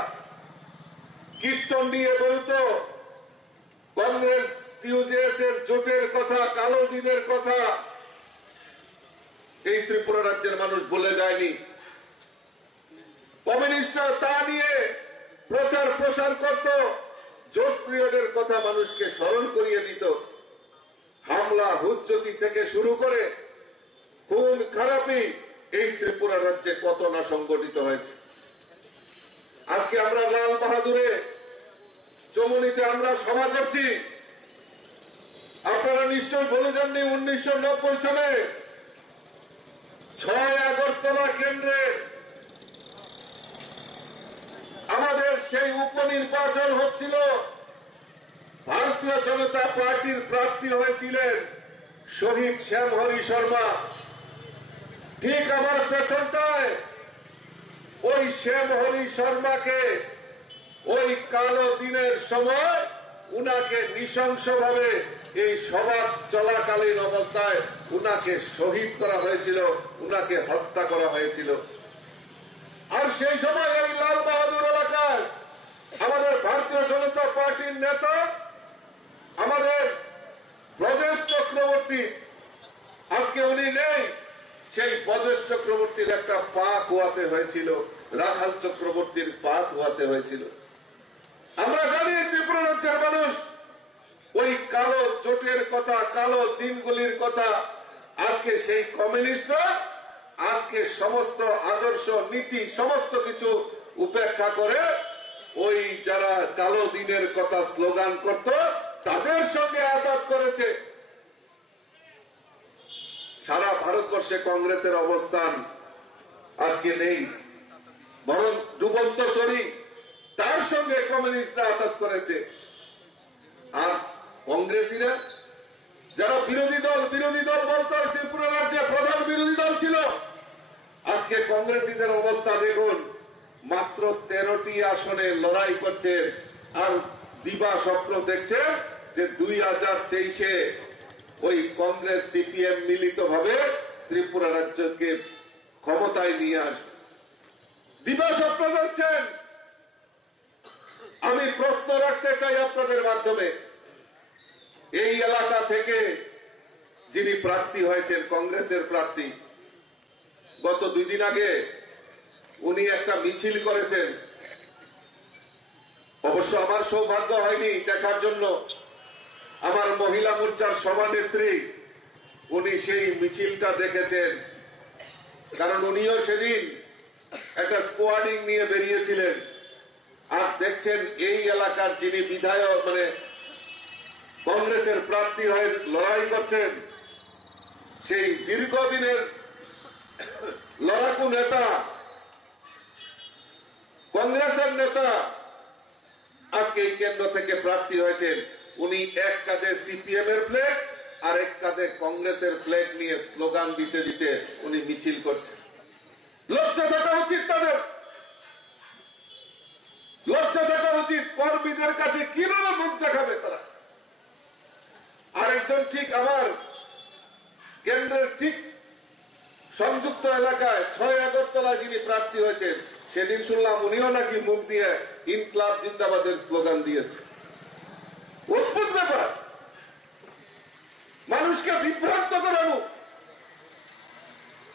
কীর্তন দিয়ে বলত, কংগ্রেস টিউজেএস এর জোটের কথা, কালো দিনের কথা এই ত্রিপুরা রাজ্যের মানুষ ভুলে যায়নি। কমিউনিস্টরা তা নিয়ে প্রচার প্রসার করত, জোট পিরিয়ডের কথা মানুষকে স্মরণ করিয়ে দিত। হামলা হুজ্জতি থেকে শুরু করে খুন খারাপি এই ত্রিপুরা রাজ্যে কত না সংগঠিত হয়েছে। আজকে আমরা লাল বাহাদুরে চমুনিতে আমরা সভা করছি, আপনারা নিশ্চয় ভুলে যাননি 1990 সালে 6 আগরতলা কেন্দ্রে আমাদের সেই উপনির্বাচন হচ্ছিল, ভারতীয় জনতা পার্টির প্রার্থী হয়েছিলেন শহীদ শ্যামহরি শর্মা। ঠিক আমার পেছনটায় ওই শ্যামহরি শর্মাকে ওই কালো দিনের সময় উনাকে নৃশংসভাবে এই সভা চলাকালীন অবস্থায় উনাকে শহীদ করা হয়েছিল, উনাকে হত্যা করা হয়েছিল। আর সেই সময় এই লাল বাহাদুর এলাকায় আমাদের ভারতীয় জনতা পার্টির নেতা আমাদের ব্রজেশ চক্রবর্তী, আজকে উনি নেই, সেই ব্রজেশ চক্রবর্তীর একটা পা খোয়াতে হয়েছিল, রাখাল চক্রবর্তীর পা খোয়াতে হয়েছিল। আমরা জানি ত্রিপুরা রাজ্যের মানুষ ওই কালো জোটের কথা, কালো দিনগুলির কথা, আজকে সেই কমিউনিস্টরা আজকে সমস্ত আদর্শ নীতি সমস্ত কিছু উপেক্ষা করে ওই যারা কালো দিনের কথা স্লোগান করত তাদের সঙ্গে আঘাত করেছে। সারা ভারতবর্ষে কংগ্রেসের অবস্থান আজকে নেই, বরং ডুবন্ত তরি তার সঙ্গে কমিউনিস্টরা আঘাত করেছে। আর কংগ্রেসীরা যারা বিরোধী দল বলতো, ত্রিপুরা রাজ্যে প্রধান বিরোধী দল ছিল, আজকে কংগ্রেসীদের অবস্থা দেখুন, মাত্র 13টি আসনে লড়াই করছে আর দিবা স্বপ্ন দেখছেন যে 2023-এ ওই কংগ্রেস সিপিএম মিলিতভাবে ত্রিপুরা রাজ্যকে ক্ষমতায় নিয়ে আসবে। দিবা স্বপ্ন দেখছেন। আমি প্রশ্ন রাখতে চাই আপনাদের মাধ্যমে, এই এলাকা থেকে যিনি প্রার্থী হয়েছেন, কংগ্রেসের প্রার্থী, গত 2 দিন আগে উনি একটা মিছিল করেছেন। অবশ্য আমার সৌভাগ্য হয়নি দেখার জন্য। আমার মহিলা মোর্চার সভানেত্রী উনি সেই মিছিলটা দেখেছেন, কারণ উনিও সেদিন একটা স্কোয়াডিং নিয়ে বেরিয়েছিলেন। আর দেখছেন এই এলাকার যিনি বিধায়ক মানে কংগ্রেসের প্রার্থী হয়ে লড়াই করছেন, সেই দীর্ঘদিনের লড়াকু নেতা, কংগ্রেসের নেতা আজকে এই কেন্দ্র থেকে প্রার্থী হয়েছেন। উনি এক কাঁধে সিপিএম এর ফ্ল্যাগ আর এক কাঁধে কংগ্রেসের ফ্ল্যাগ নিয়ে স্লোগান দিতে দিতে উনি মিছিল করছেন। লজ্জা থাকা উচিত তাদের, লজ্জা থাকা উচিত। কর্মীদের কাছে কিভাবে মুখ দেখাবে তারা? আরেকজন ঠিক আমার কেন্দ্রের ঠিক সংযুক্ত এলাকায় 6 আগরতলা যিনি প্রার্থী হয়েছেন, সেদিন শুনলাম উনিও নাকি মুখ দিয়ে ইনকলাব জিন্দাবাদের স্লোগান দিয়েছে। অদ্ভুত ব্যাপার, মানুষকে বিভ্রান্ত করানো।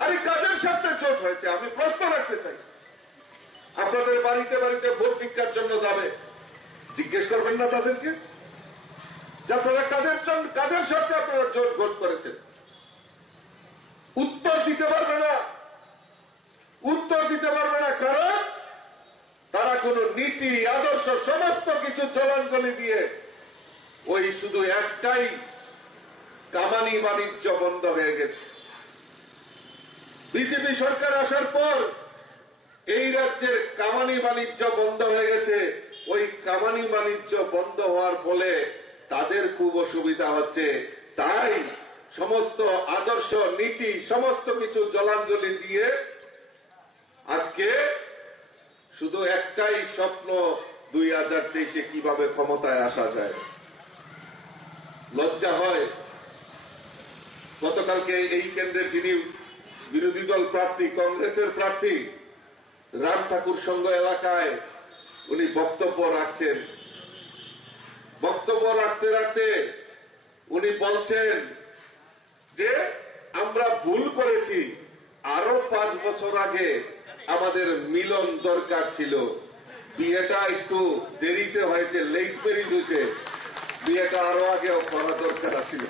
আরে কাদের সাথে জোট হয়েছে? আমি প্রশ্ন রাখতে চাই। আপনাদের বাড়িতে বাড়িতে ভোট ভিক্ষার জন্য যাবে, জিজ্ঞেস করবেন না তাদেরকে যে আপনারা কাদের সাথে আপনারা জোট ভোট করেছেন? উত্তর দিতে পারবে না, উত্তর দিতে পারবে না। কারণ তারা কোন নীতি আদর্শ সমস্ত কিছু জলাঞ্জলি দিয়ে ওই শুধু একটাই, কামানি বাণিজ্য বন্ধ হয়ে গেছে। বিজেপি সরকার আসার পর এই রাজ্যের কামানি বাণিজ্য বন্ধ হয়ে গেছে। ওই কামানি বাণিজ্য বন্ধ হওয়ার ফলে তাদের খুব অসুবিধা হচ্ছে। তাই সমস্ত আদর্শ নীতি সমস্ত কিছু জলাঞ্জলি দিয়ে আজকে শুধু একটাই স্বপ্ন, 2023-এ কিভাবে ক্ষমতায় আসা যায়। লজ্জা হয়। গতকালকে এই কেন্দ্রের যিনি বিরোধী দল প্রার্থী, কংগ্রেসের প্রার্থী, রাম ঠাকুর সংঘ এলাকায় উনি বক্তব্য রাখছেন। বক্তব্য রাখতে রাখতে উনি বলছেন যে আমরা ভুল করেছি, আরো 5 বছর আগে আমাদের মিলন দরকার ছিল, বিয়েটা একটু দেরিতে হয়েছে, লেট ম্যারেজ হয়েছে, বিয়েটা আরো আগেও করা দরকার ছিল।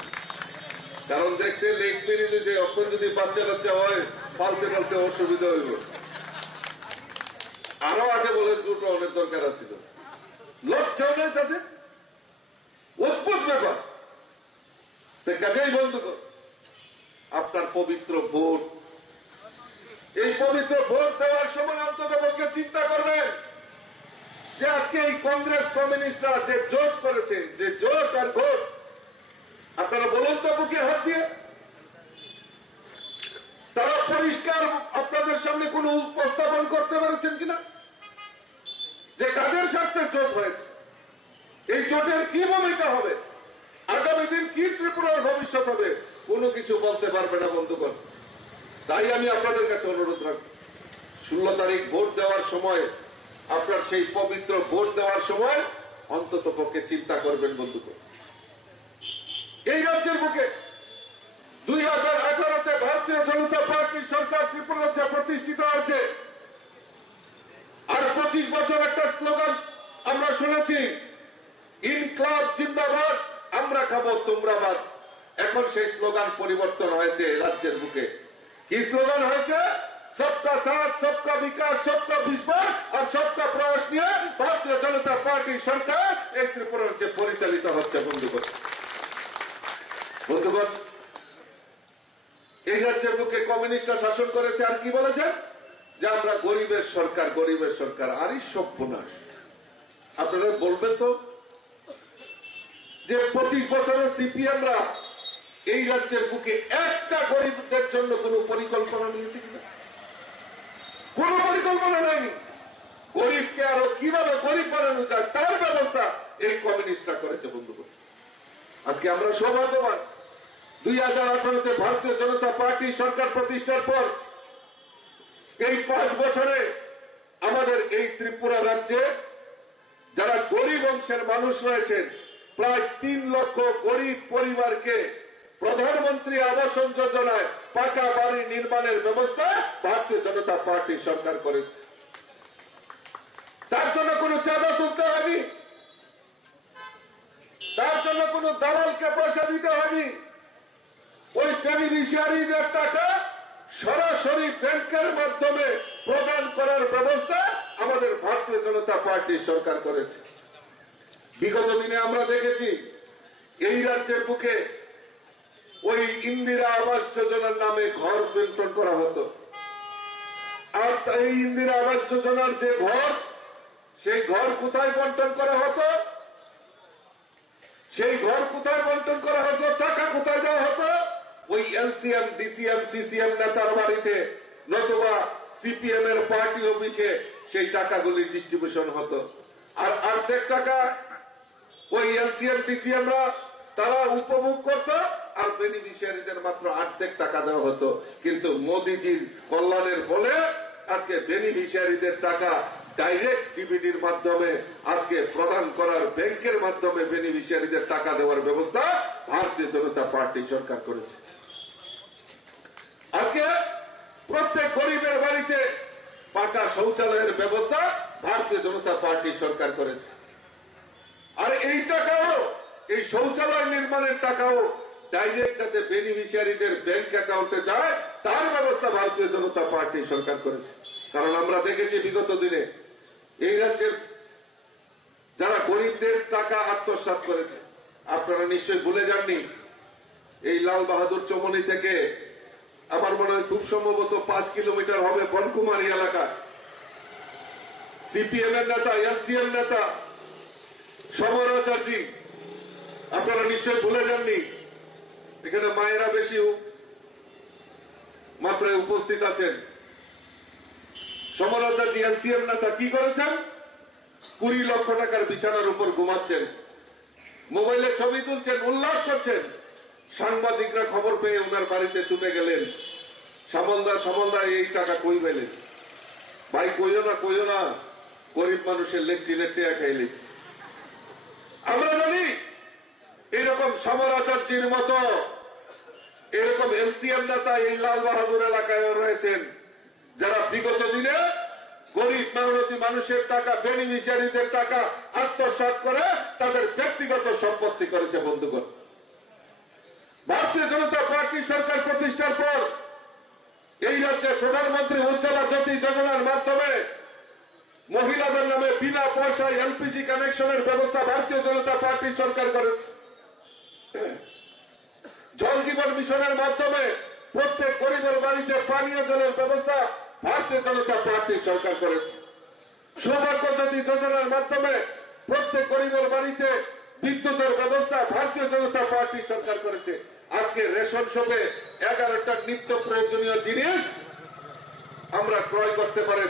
কারণ দেখছে লেট ম্যারেজ হয়েছে, এখন যদি বাচ্চা কাচ্চা হয় পালতে পালতে অসুবিধা হইব, আরো আগে বলে দুটো অনেক দরকার ছিল। লজ্জাও নেই তাদের, অদ্ভুত ব্যাপার। কাজেই বন্ধু, আপনার পবিত্র ভোট, এই পবিত্র ভোট দেওয়ার সময় অন্তত পক্ষে চিন্তা করবেন যে আজকে এই কংগ্রেস কমিউনিস্টরা যে জোট করেছে, যে জোট আর ভোট, আপনারা বলুন তো বুকে হাত দিয়ে, তারা পরিষ্কার আপনাদের সামনে কোন উপস্থাপন করতে পেরেছেন কিনা যে কাদের স্বার্থে জোট হয়েছে, এই জোটের কি ভূমিকা হবে, আগামী দিন কি ত্রিপুরার ভবিষ্যৎ হবে, কোনো কিছু বলতে পারবে না বন্ধুগণ। তাই আমি আপনাদের কাছে অনুরোধ রাখব, 16 তারিখ ভোট দেওয়ার সময়, আপনার সেই পবিত্র ভোট দেওয়ার সময় অন্তত পক্ষে চিন্তা করবেন বন্ধুগণ। এই রাজ্যের বুকে 2018-তে ভারতীয় জনতা পার্টির সরকার ত্রিপুরা রাজ্যে প্রতিষ্ঠিত হয়েছে। আর 25 বছর একটা স্লোগান আমরা শুনেছি, ইনকলাব জিন্দাবাদ, আমরা খাবো তোমরা বাদ। এখন সেই স্লোগান পরিবর্তন হয়েছে রাজ্যের বুকে। কি স্লোগান হয়েছে? সবকা সাথ, সবকা বিকাশ, সবকা বিশ্বাস আর সবকা প্রয়াস নিয়ে ভারতীয় জনতা পার্টির সরকার এই ত্রিপুরা রাজ্যে পরিচালিত হচ্ছে। বন্ধুগণ, এই রাজ্যের বুকে কমিউনিস্টরা শাসন করেছে, আর কি বলেছেন যে আমরা গরিবের সরকার, গরিবের সরকার। আরই সর্বনাশ। আপনারা বলবেন তো যে 25 বছরের সিপিএমরা এই রাজ্যের বুকে একটা গরিবদের জন্য কোন পরিকল্পনা নিয়েছে কিনা? কোন পরিকল্পনা নেয়নি। গরিবকে আরো কিভাবে গরিব বানানো যায় তার ব্যবস্থা এই কমিউনিস্টরা করেছে বন্ধুগণ। আজকে আমরা সৌভাগ্যবান 2018-তে ভারতীয় জনতা পার্টি সরকার প্রতিষ্ঠার পর এই 5 বছরে আমাদের এই ত্রিপুরা রাজ্যে যারা গরিব অংশের মানুষ রয়েছেন প্রায় 3 লক্ষ গরিব পরিবারকে প্রধানমন্ত্রী আবাসন যোজনায় পাকা বাড়ি নির্মাণের ব্যবস্থা ভারতীয় জনতা পার্টি সরকার করেছে। তার জন্য কোনো চাঁদা তুলতে হয়নি, তার জন্য কোনো দালালকে পয়সা দিতে হয়নি। ওই বেনিফিশিয়ারিদের টাকা সরাসরি ব্যাংকের মাধ্যমে প্রদান করার ব্যবস্থা আমাদের ভারতীয় জনতা পার্টি সরকার করেছে। বিগত দিনে আমরা দেখেছি এই রাজ্যের বুকে ওই ইন্দিরা আবাস যোজনার নামে ঘর বন্টন করা হতো, আর এই ইন্দিরা আবাস যোজনার যে ঘর, সেই ঘর কোথায় বন্টন করা হতো, সেই ঘর কোথায় বন্টন করা হতো, টাকা কোথায় দেওয়া হতো? ওই এলসিএম, ডিসিএম, সিসিএম নেতার বাড়িতে নতুবা সিপিএম এর পার্টি অফিসে সেই টাকাগুলি ডিস্ট্রিবিউশন হতো। আর অর্ধেক টাকা ওই এলসিএম, ডিসিএমরা তারা উপভোগ করত, আর বেনিফিশিয়ারিদের মাত্র অর্ধেক টাকা দেওয়া হতো। কিন্তু মোদিজির কল্যাণের বলে আজকে বেনিফিশিয়ারিদের টাকা ডাইরেক্ট ডিবিটির মাধ্যমে আজকে প্রদান করার, ব্যাংকের মাধ্যমে বেনিফিশিয়ারিদের টাকা দেওয়ার ব্যবস্থা ভারতীয় জনতা পার্টি সরকার করেছে। আজকে প্রত্যেক গরিবের বাড়িতে পাকা শৌচালয়ের ব্যবস্থা ভারতীয় জনতা পার্টি সরকার করেছে। আর এই টাকাও, এই শৌচালয় নির্মাণের টাকাও ডাইরেক্ট যাতে বেনিফিশিয়ারিদের ব্যাংক অ্যাকাউন্টে যায় তার ব্যবস্থা ভারতীয় জনতা পার্টি সরকার করেছে। কারণ আমরা দেখেছি বিগত দিনে এই রাজ্যের যারা গরিবদের টাকা আত্মসাৎ করেছে, আপনারা নিশ্চয়ই ভুলে যাননি। এই লাল বাহাদুর চৌমনি থেকে আমার মনে হয় খুব সম্ভবত 5 কিলোমিটার হবে বনকুমারী এলাকা, সিপিএম এর নেতা, এলসিএম নেতা সমর আচার্যী, আপনারা নিশ্চয়ই ভুলে যাননি। এখানে মায়েরা বেশি মাত্রায় উপস্থিত আছেন। সমর আচার্যী এলসিএম নেতা কি করেছেন? 20 লক্ষ টাকার বিছানার উপর ঘুমাচ্ছেন, মোবাইলে ছবি তুলছেন, উল্লাস করছেন। সাংবাদিকরা খবর পেয়ে ওনার বাড়িতে ছুটে গেলেন, সামলদা এই টাকা কই পেলেন? ভাই কইও না, গরিব মানুষের লেট্রিনের টেয়া খাইলেছে। আমরা জানি এরকম সমর আচার্যের মতো এরকম এলসিএম নেতা এই লাল বাহাদুর এলাকায় রয়েছেন, যারা বিগত দিনে গরিব মেহনতি মানুষের টাকা, বেনিফিশিয়ারিদের টাকা আত্মসাৎ করে তাদের ব্যক্তিগত সম্পত্তি করেছে। বন্ধুগণ, ভারতীয় জনতা পার্টি সরকার প্রতিষ্ঠার পর এই রাজ্যের প্রধানমন্ত্রী উজ্জ্বলা জ্যোতি যোজনার মাধ্যমে মহিলাদের নামে বিনা পয়সায় এলপিজি কানেকশনের ব্যবস্থা ভারতীয় জনতা পার্টি সরকার করেছে। জল জীবন মিশনের মাধ্যমে প্রত্যেক গরিবের বাড়িতে পানীয় জলের ব্যবস্থা ভারতীয় জনতা পার্টি সরকার করেছে। সৌভাগ্য জ্যোতি যোজনার মাধ্যমে প্রত্যেক গরিবের বাড়িতে বিদ্যুতের ব্যবস্থা ভারতীয় জনতা পার্টি সরকার করেছে। আজকে রেশন শপে 11টা নিত্য প্রয়োজনীয় জিনিস আমরা ক্রয় করতে পারে,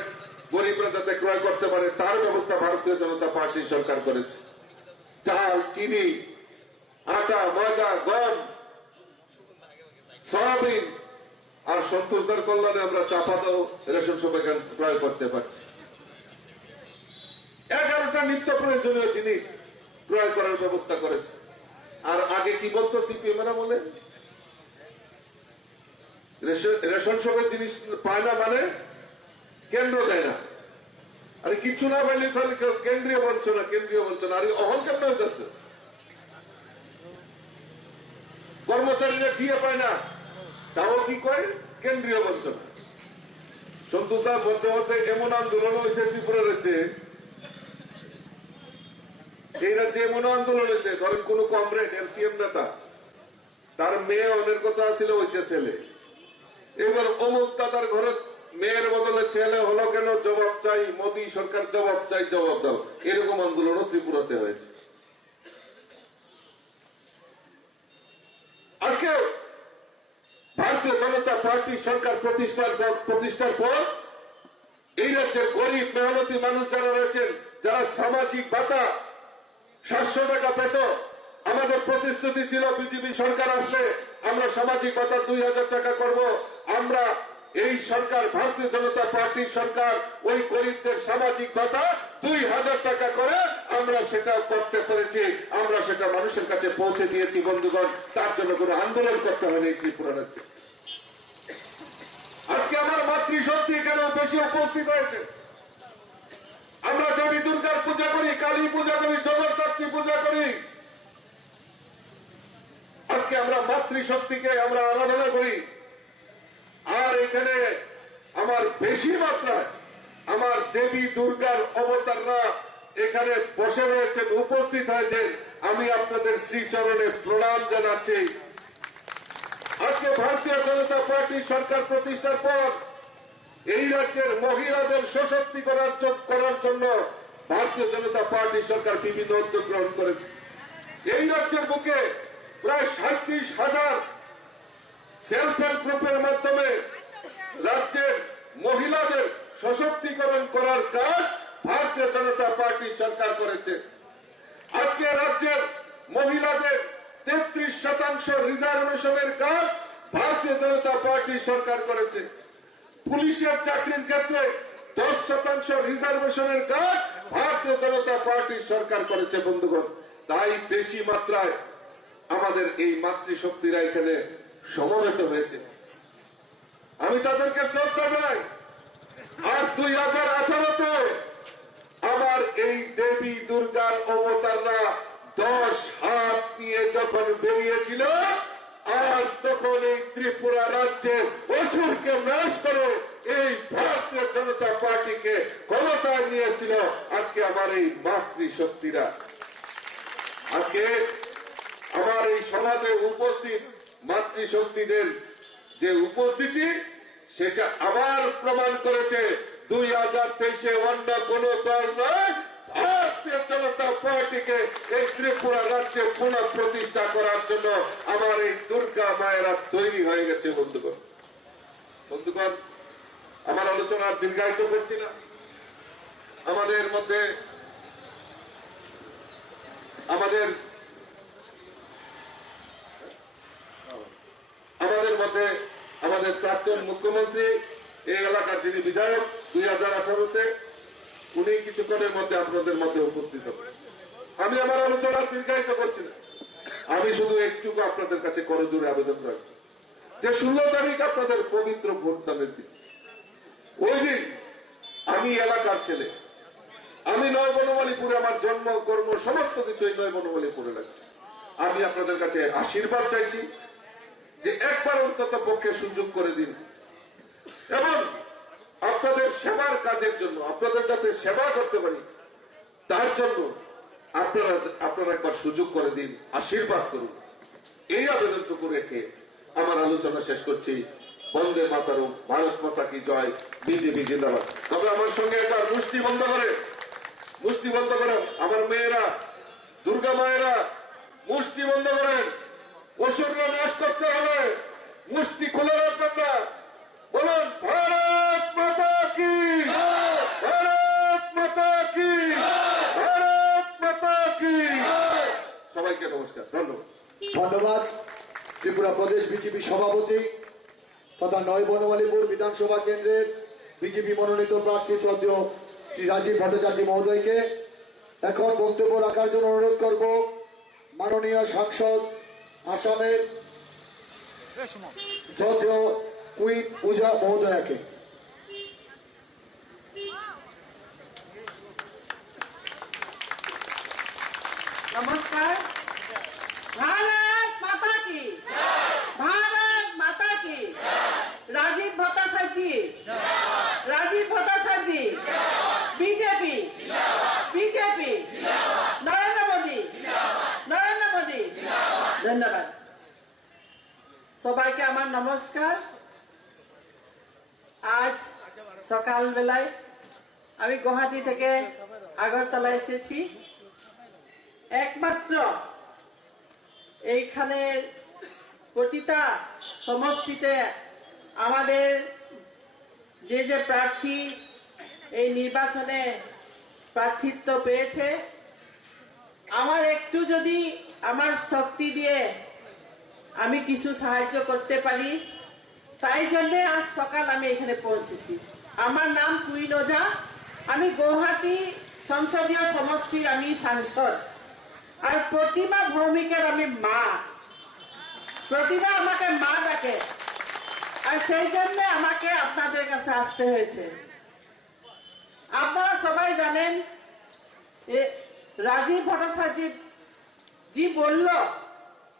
গরিবরা যাতে ক্রয় করতে পারে তার ব্যবস্থা ভারতীয় জনতা পার্টি সরকার করেছে। চাল, চিনি, আটা, ময়দা, গম, সয়াবিন আর সন্তোষদার কল্যাণে আমরা চাপাতাও রেশন শপে ক্রয় করতে পারছি। 11টা নিত্য প্রয়োজনীয় জিনিস ক্রয় করার ব্যবস্থা করেছে। আর আগে কি বলতো সিপিএম এরা? বলে রেশন শপে জিনিস পায় না মানে কেন্দ্র দেয় না। আরে কিছু না পাইলে কেন্দ্রীয় বলছো না, কেন্দ্রীয় বলছো না। আরে অহন কেমন হইতেছে? কর্মচারীরা দিয়ে পায় না, তাও কি কয় কেন্দ্রীয় বলছো না। সন্তোষদার মধ্যে মধ্যে এমন আন্দোলন হয়েছে ত্রিপুরা রয়েছে, এই রাজ্যে এমন আন্দোলন হয়েছে, ধরেন কোন কমরেড এলসিএম নেতা, তার মেয়ে অনেক কথা ছিল হয়েছে ছেলে, এবার অমুক দাদার ঘরে মেয়ের বদলে ছেলে হলো কেন, জবাব চাই, মোদী সরকার জবাব চাই, জবাব দাও। এরকম আন্দোলনও ত্রিপুরাতে হয়েছে। আজকে ভারতীয় জনতা পার্টি সরকার প্রতিষ্ঠার পর এই রাজ্যের গরিব মেহনতি মানুষ যারা রয়েছেন, যারা সামাজিক ভাতা 700 টাকা পেত। আমাদের প্রতিশ্রুতি ছিল বিজেপি সরকার আসলে আমরা সামাজিক ভাতা 2000 টাকা করব। আমরা এই সরকার, ভারতীয় জনতা পার্টির সরকার, ওই গরিবদের সামাজিক ভাতা 2000 টাকা করে আমরা সেটা করতে পেরেছি। আমরা সেটা মানুষের কাছে পৌঁছে দিয়েছি বন্ধুগণ। তার জন্য কোনো আন্দোলন করতে হয়নি এই ত্রিপুরা রাজ্যে। আজকে আমার মাতৃশক্তি এখানে বেশি উপস্থিত হয়েছে। আমরা দেবী দুর্গার পূজা করি, কালী পূজা করি, জগদ্ধাত্রী পূজা করি। আজকে আমরা মাতৃশক্তিকে আমরা আরাধনা করি। আর এখানে আমার বেশি মাত্রায় আমার দেবী দুর্গার অবতাররা এখানে বসে রয়েছেন, উপস্থিত হয়েছেন। আমি আপনাদের শ্রীচরণে প্রণাম জানাচ্ছি। আজকে ভারতীয় জনতা পার্টি সরকার প্রতিষ্ঠার পর এই রাজ্যের মহিলাদের সশক্তিকরণ করার জন্য ভারতীয় জনতা পার্টি সরকার বিভিন্ন উদ্যোগ গ্রহণ করেছে। এই রাজ্যের বুকে প্রায় 37,000 সেলফ হেল্প গ্রুপের মাধ্যমে রাজ্যের মহিলাদের সশক্তিকরণ করার কাজ ভারতীয় জনতা পার্টি সরকার করেছে। আজকে রাজ্যের মহিলাদের 33% রিজার্ভেশনের কাজ ভারতীয় জনতা পার্টি সরকার করেছে। পুলিশের চাকরির ক্ষেত্রে 10% রিজার্ভেশনের কাজ ভারতীয় জনতা পার্টি সরকার করেছে বন্ধুগণ। তাই বেশি মাত্রায় আমাদের এই মাতৃশক্তিরা এখানে সমবেত হয়েছে। আমি তাদেরকে শ্রদ্ধা জানাই। আর 2018-তে আমার এই দেবী দুর্গার অবতাররা 10 হাত নিয়ে যখন বেরিয়েছিল, আর তখন এই ত্রিপুরা রাজ্যে অসুরকে নাশ করে এই ভারতীয় জনতা পার্টিকে ক্ষমতায় নিয়েছিল আজকে আমার এই মাতৃশক্তিরা। আজকে আমার এই সমাজে উপস্থিত মাতৃশক্তিদের যে উপস্থিতি, সেটা আবার প্রমাণ করেছে 2023-এ অন্য কোন দল নয়, ভারতীয় জনতা পার্টিকে এই ত্রিপুরা রাজ্যে পুনঃ প্রতিষ্ঠা করার জন্য আমার এই দুর্গা মায়েরা তৈরি হয়ে গেছে বন্ধুগণ। বন্ধুগণ, আমার আলোচনা আর দীর্ঘায়িত করছি না। আমাদের মধ্যে আমাদের প্রাক্তন মুখ্যমন্ত্রী, এই এলাকার যিনি বিধায়ক 2018-তে, উনি কিছুক্ষণের মধ্যে আপনাদের মধ্যে উপস্থিত হবেন। আমি আমার আলোচনা দীর্ঘায়িত করছি না। আমি শুধু একটুকু আপনাদের কাছে করজোড়ে আবেদন রাখবো যে 16 তারিখ আপনাদের পবিত্র ভোটদানের দিন। ওই দিন আমি এলাকার ছেলে, আমি নয় বনমালীপুরে আমার জন্ম কর্ম সমস্ত কিছু এই নয় বনমালীপুরে রাখছি। আমি আপনাদের কাছে আশীর্বাদ চাইছি যে একবার অন্তত পক্ষে সুযোগ করে দিন এবং আপনাদের সেবার কাজের জন্য, আপনাদের যাতে সেবা করতে পারি তার জন্য আপনারা একবার সুযোগ করে দিন, আশীর্বাদ করুন। এই আবেদনটুকু রেখে আমার আলোচনা শেষ করছি। বন্দে মাতরম, ভারত মাতা কি জয়, বিজেপি জিন্দাবাদ। তবে আমার সঙ্গে একবার মুষ্টি বন্ধ করেন আমার মেয়েরা, দুর্গা মায়েরা, মুষ্টি বন্ধ করেন। অসুররা নাশ করতে হবে, মুষ্টি খুলে রাখবেন না। বলুন ভারত মাতা কি, ভারত মাতা কি, ভারত মাতা কি। সবাইকে নমস্কার, ধন্যবাদ। ধন্যবাদ। ত্রিপুরা প্রদেশ বিজেপি সভাপতি তথা নয় বনমালীপুর বিধানসভা কেন্দ্রের বিজেপি মনোনীত প্রার্থী শ্রদ্ধেয় শ্রী রাজীব ভট্টাচার্য মহোদয়কে। এখন বক্তব্য রাখার জন্য অনুরোধ করব মাননীয় সাংসদ আসামের শ্রদ্ধেয় কুইন পূজা মহোদয়াকে। নমস্কার। ভারত মাতা কি, ভারত মাতা কি। Rajib Bhattacharya, Rajib Bhattacharya, BJP, BJP, Narendra Modi, Narendra Modi. ধন্যবাদ। সবাইকে আমার নমস্কার। আজ সকালবেলায় আমি গুয়াহাটি থেকে আগরতলা এসেছি। একমাত্র এইখানে প্রতিটা সমষ্টিতে আমাদের যে প্রার্থী এই নির্বাচনে প্রার্থিত্ব পেয়েছে আমার একটু যদি আমার শক্তি দিয়ে আমি কিছু সাহায্য করতে পারি, তাই জন্য আজ সকাল আমি এখানে পৌঁছেছি। আমার নাম কুইন ওঝা, আমি গৌহাটি সংসদীয় সমষ্টির আমি সাংসদ, আর প্রতিমা ভৌমিকের আমি মা। প্রতিমা আমাকে মা ডাকে, আর সেই জন্য আমাকে আপনাদের কাছে আসতে হয়েছে। আপনারা সবাই জানেন রাজীব ভট্টাচার্য জি বলল,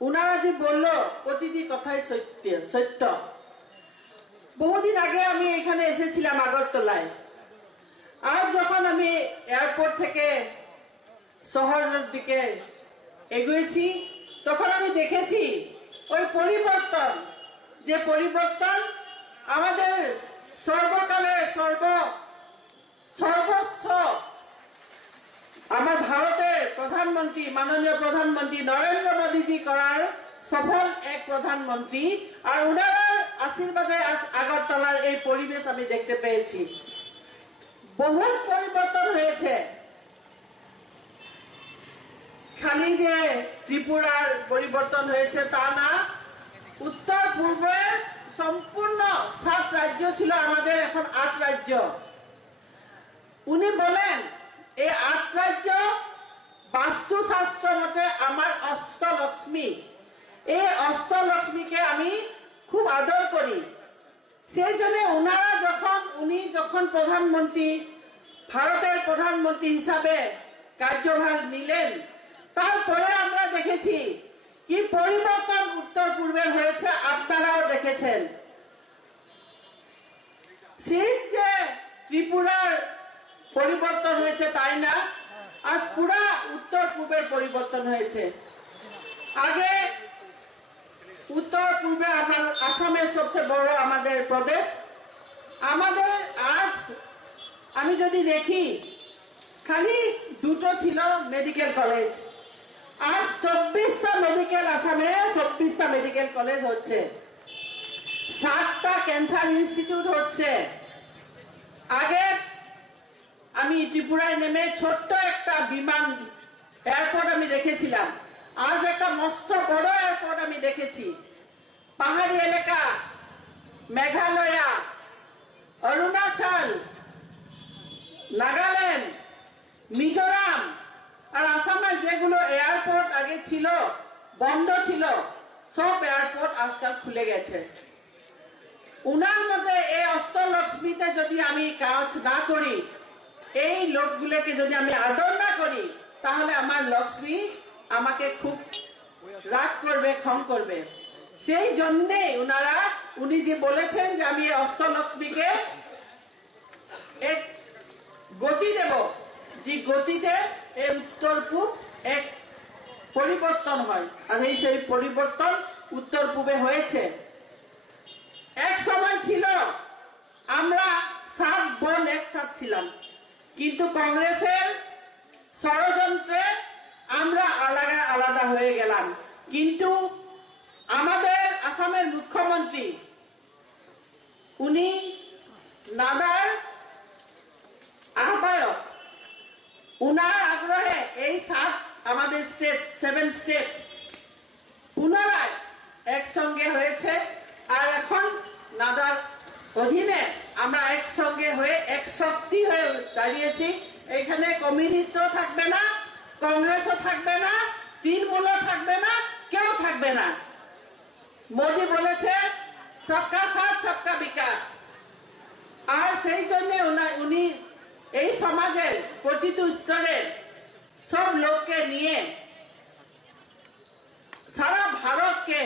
উনারা যে বলল প্রতিটি কথাই সত্য। বহুদিন আগে আমি এখানে এসেছিলাম আগরতলায়। আজ যখন আমি এয়ারপোর্ট থেকে শহরের দিকে এগোয়েছি, তখন আমি দেখেছি ওই পরিবর্তন, যে পরিবর্তন আমাদের সর্বকালের সর্বোচ্চ আমার ভারতের প্রধানমন্ত্রী মাননীয় প্রধানমন্ত্রী নরেন্দ্র মোদীজি করার সফল এক প্রধানমন্ত্রী, আর ওনার আশীর্বাদে আগরতলার এই পরিবেশ আমি দেখতে পেয়েছি। বহুত পরিবর্তন হয়েছে। খালি যে ত্রিপুরার পরিবর্তন হয়েছে তা না, উত্তর পূর্বে সম্পূর্ণ 7 রাজ্য ছিল আমাদের, এখন 8 রাজ্য। উনি বলেন এই 8 রাজ্য বাস্তুশাস্ত্র মতে আমার অষ্টলক্ষ্মী, এই অষ্টলক্ষ্মীকে আমি খুব আদর করি। সেই জন্য উনি যখন প্রধানমন্ত্রী, ভারতের প্রধানমন্ত্রী হিসাবে কার্যভার নিলেন, তারপরে আমরা দেখেছি কি পরিবর্তন উত্তর পূর্বে হয়েছে, আপনারাও দেখেছেন। সিট যে ত্রিপুরার পরিবর্তন হয়েছে তাই না, আজ পুরা উত্তর পূর্বের পরিবর্তন হয়েছে। আগে উত্তর পূর্বে আমার আসামের সবচেয়ে বড় আমাদের প্রদেশ, আমাদের আজ আমি যদি দেখি খালি 2টো ছিল মেডিকেল কলেজ, আজ 24টা মেডিকেল, আসামে 24টা মেডিকেল কলেজ হচ্ছে, 7টা ক্যান্সার ইনস্টিটিউট হচ্ছে। আগে আমি ত্রিপুরায় নেমে ছোট্ট একটা বিমান এয়ারপোর্ট আমি দেখেছিলাম, আজ একটা মস্ত বড় এয়ারপোর্ট আমি দেখেছি। পাহাড়ি এলাকা, মেঘালয়া, অরুণাচল, নাগাল্যান্ড, মিজোরাম আর আসামের যেগুলো এয়ারপোর্ট আগে ছিল বন্ধ ছিল, সব এয়ারপোর্ট আজকাল খুলে গেছে। উনার মধ্যে এই অষ্টলক্ষ্মীতে যদি আমি কাজ না করি, এই লোকগুলোকে যদি আমি আদর না করি, তাহলে আমার লক্ষ্মী আমাকে খুব রাগ করবে, ক্ষম করবে। সেই জন্যে উনি যে বলেছেন যে আমি এই অষ্টলক্ষ্মীকে এক গতি দেব, যে গতিতে এই উত্তর পূব এক পরিবর্তন হয়, আর সেই পরিবর্তন উত্তর পূবে হয়েছে। এক সময় ছিল আমরা 7 বোন একসাথে ছিলাম, কিন্তু কংগ্রেসের ষড়যন্ত্রে আমরা আলাদা আলাদা হয়ে গেলাম। কিন্তু আমাদের আসামের মুখ্যমন্ত্রী উনি নাদার আহ্বায়ক, উনার আগ্রহে এই 7 স্টেট পুনরায় একসঙ্গে হয়েছে, আর এখন নাদার অধীনে আমরা একসঙ্গে হয়ে এক শক্তি হয়ে দাঁড়িয়েছি। এখানে কমিউনিস্টও থাকবে না, কংগ্রেসও থাকবে না, তৃণমূলও থাকবে না, কেউ থাকবে না। মোদী বলেছে সবকা সাথ সবকা বিকাশ, আর সেই জন্য উনি এই সমাজের প্রতিটি স্তরের সব লোককে নিয়ে সারা ভারতকে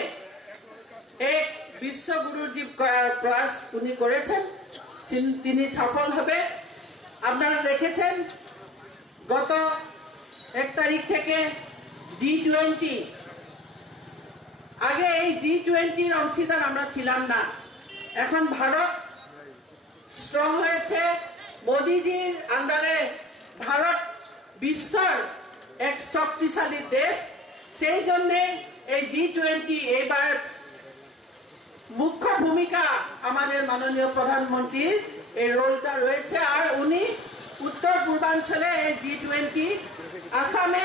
এক বিশ্বগুরুজি করার প্রয়াস উনি করেছেন, তিনি সফল হবে। আপনারা দেখেছেন গত 1 তারিখ থেকে G20, আগে এই G20 অংশীদার আমরা ছিলাম না, এখন ভারত স্ট্রং হয়েছে। মোদীজির আন্ডারে ভারত বিশ্বের এক শক্তিশালী দেশ, সেই জন্য এই G20 এবার মুখ্য ভূমিকা আমাদের মাননীয় প্রধানমন্ত্রীর এই রোলটা রয়েছে। আর উনি উত্তর পূর্বাঞ্চলে এই G20 আসামে